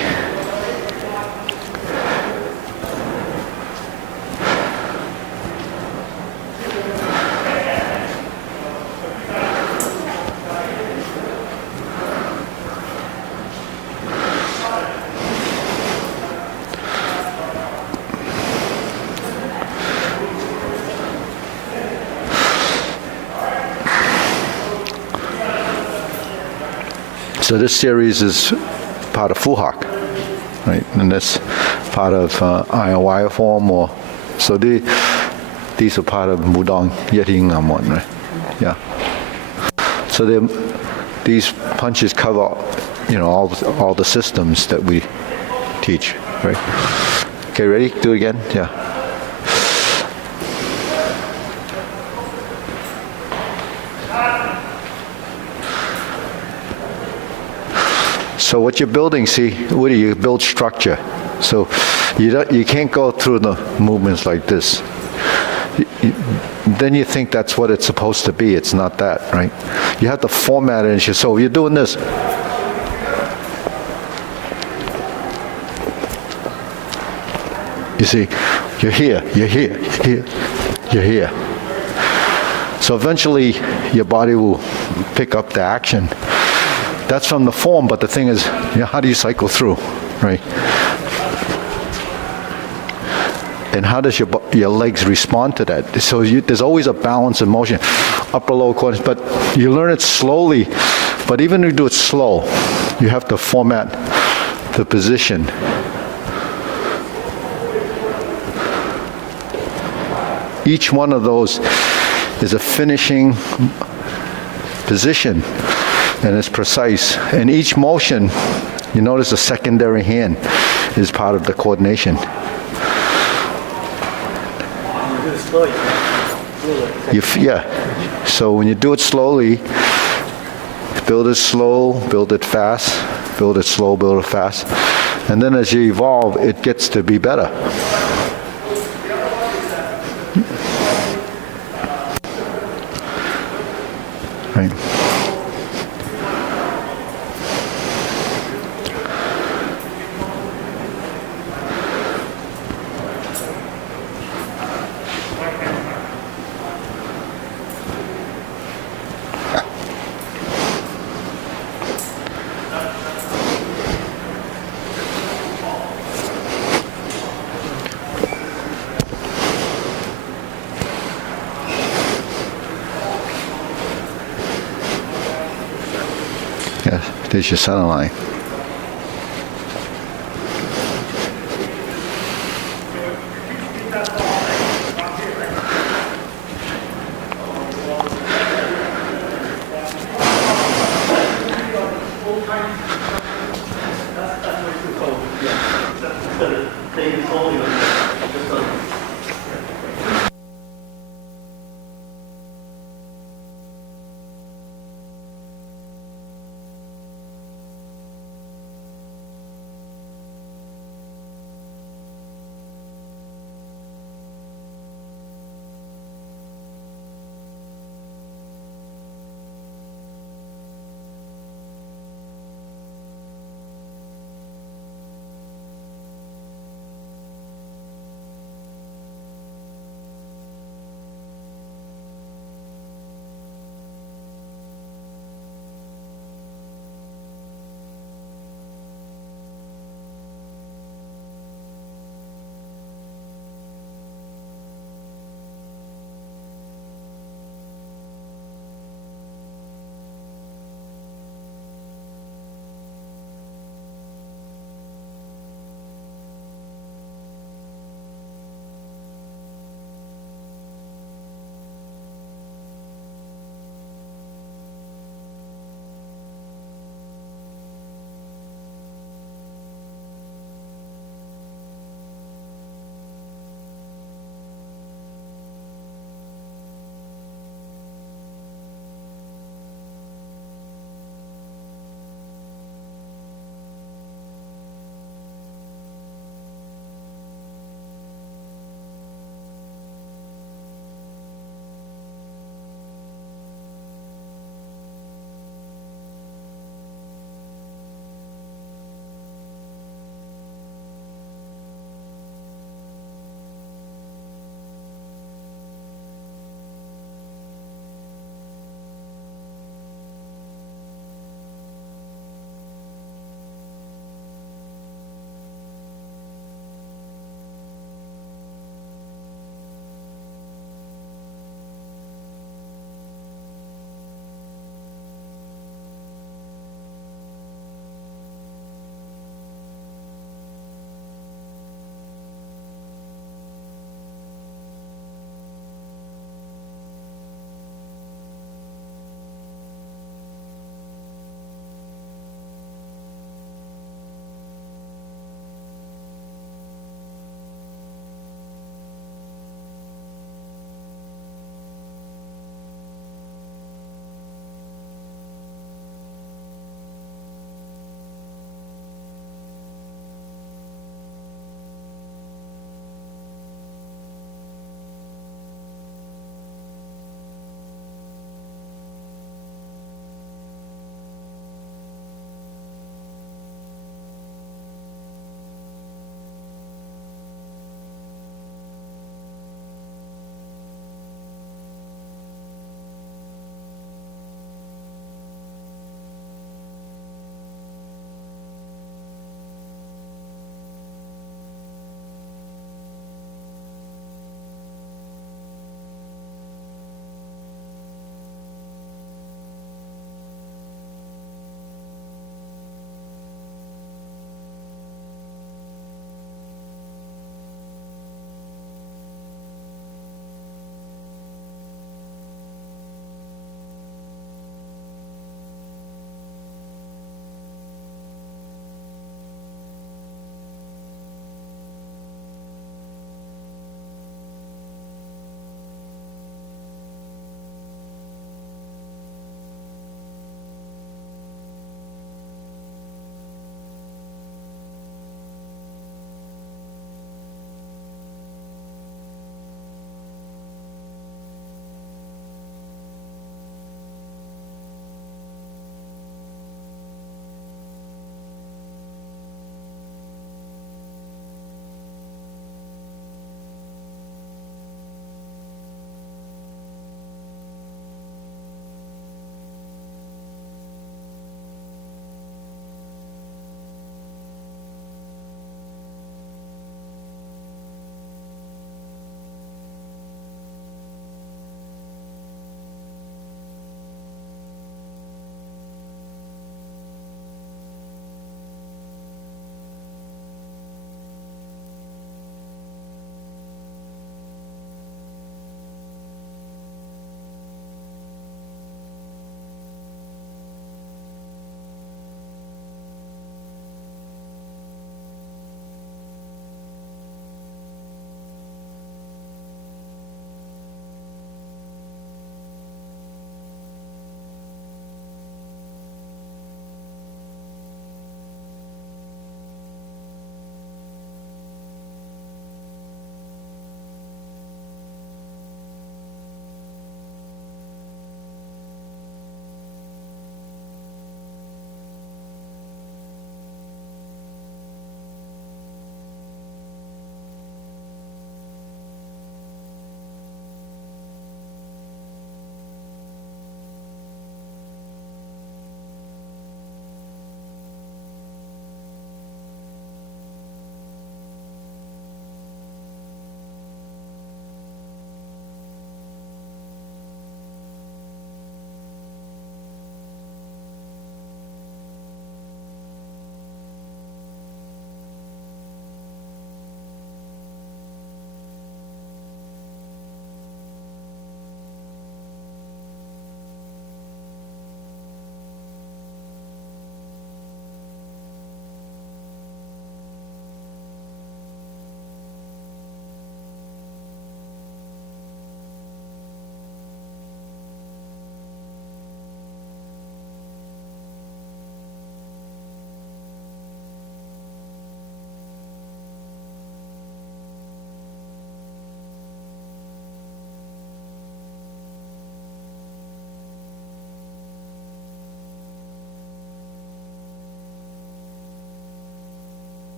So this series is part of Fuhak, right? And this part of Iron form, or so these are part of Mudong Yeting Amon, right? Yeah. So these punches cover, all the systems that we teach, right? Okay, ready? Do it again. Yeah. So what you're building, see, Woody, you build structure. So you can't go through the movements like this. Then you think that's what it's supposed to be. It's not that, right? You have to format it. So you're doing this. You see, you're here, you're here, you're here. So eventually your body will pick up the action. That's from the form, but the thing is, how do you cycle through, right? And how does your legs respond to that? So there's always a balance in motion, upper, lower corners, but you learn it slowly. But even if you do it slow, you have to format the position. Each one of those is a finishing position, and it's precise. And each motion, you notice the secondary hand is part of the coordination. Yeah. So when you do it slowly, build it slow, build it fast, build it slow, build it fast. And then as you evolve, it gets to be better. Right. Yes, there's your center line. They told you just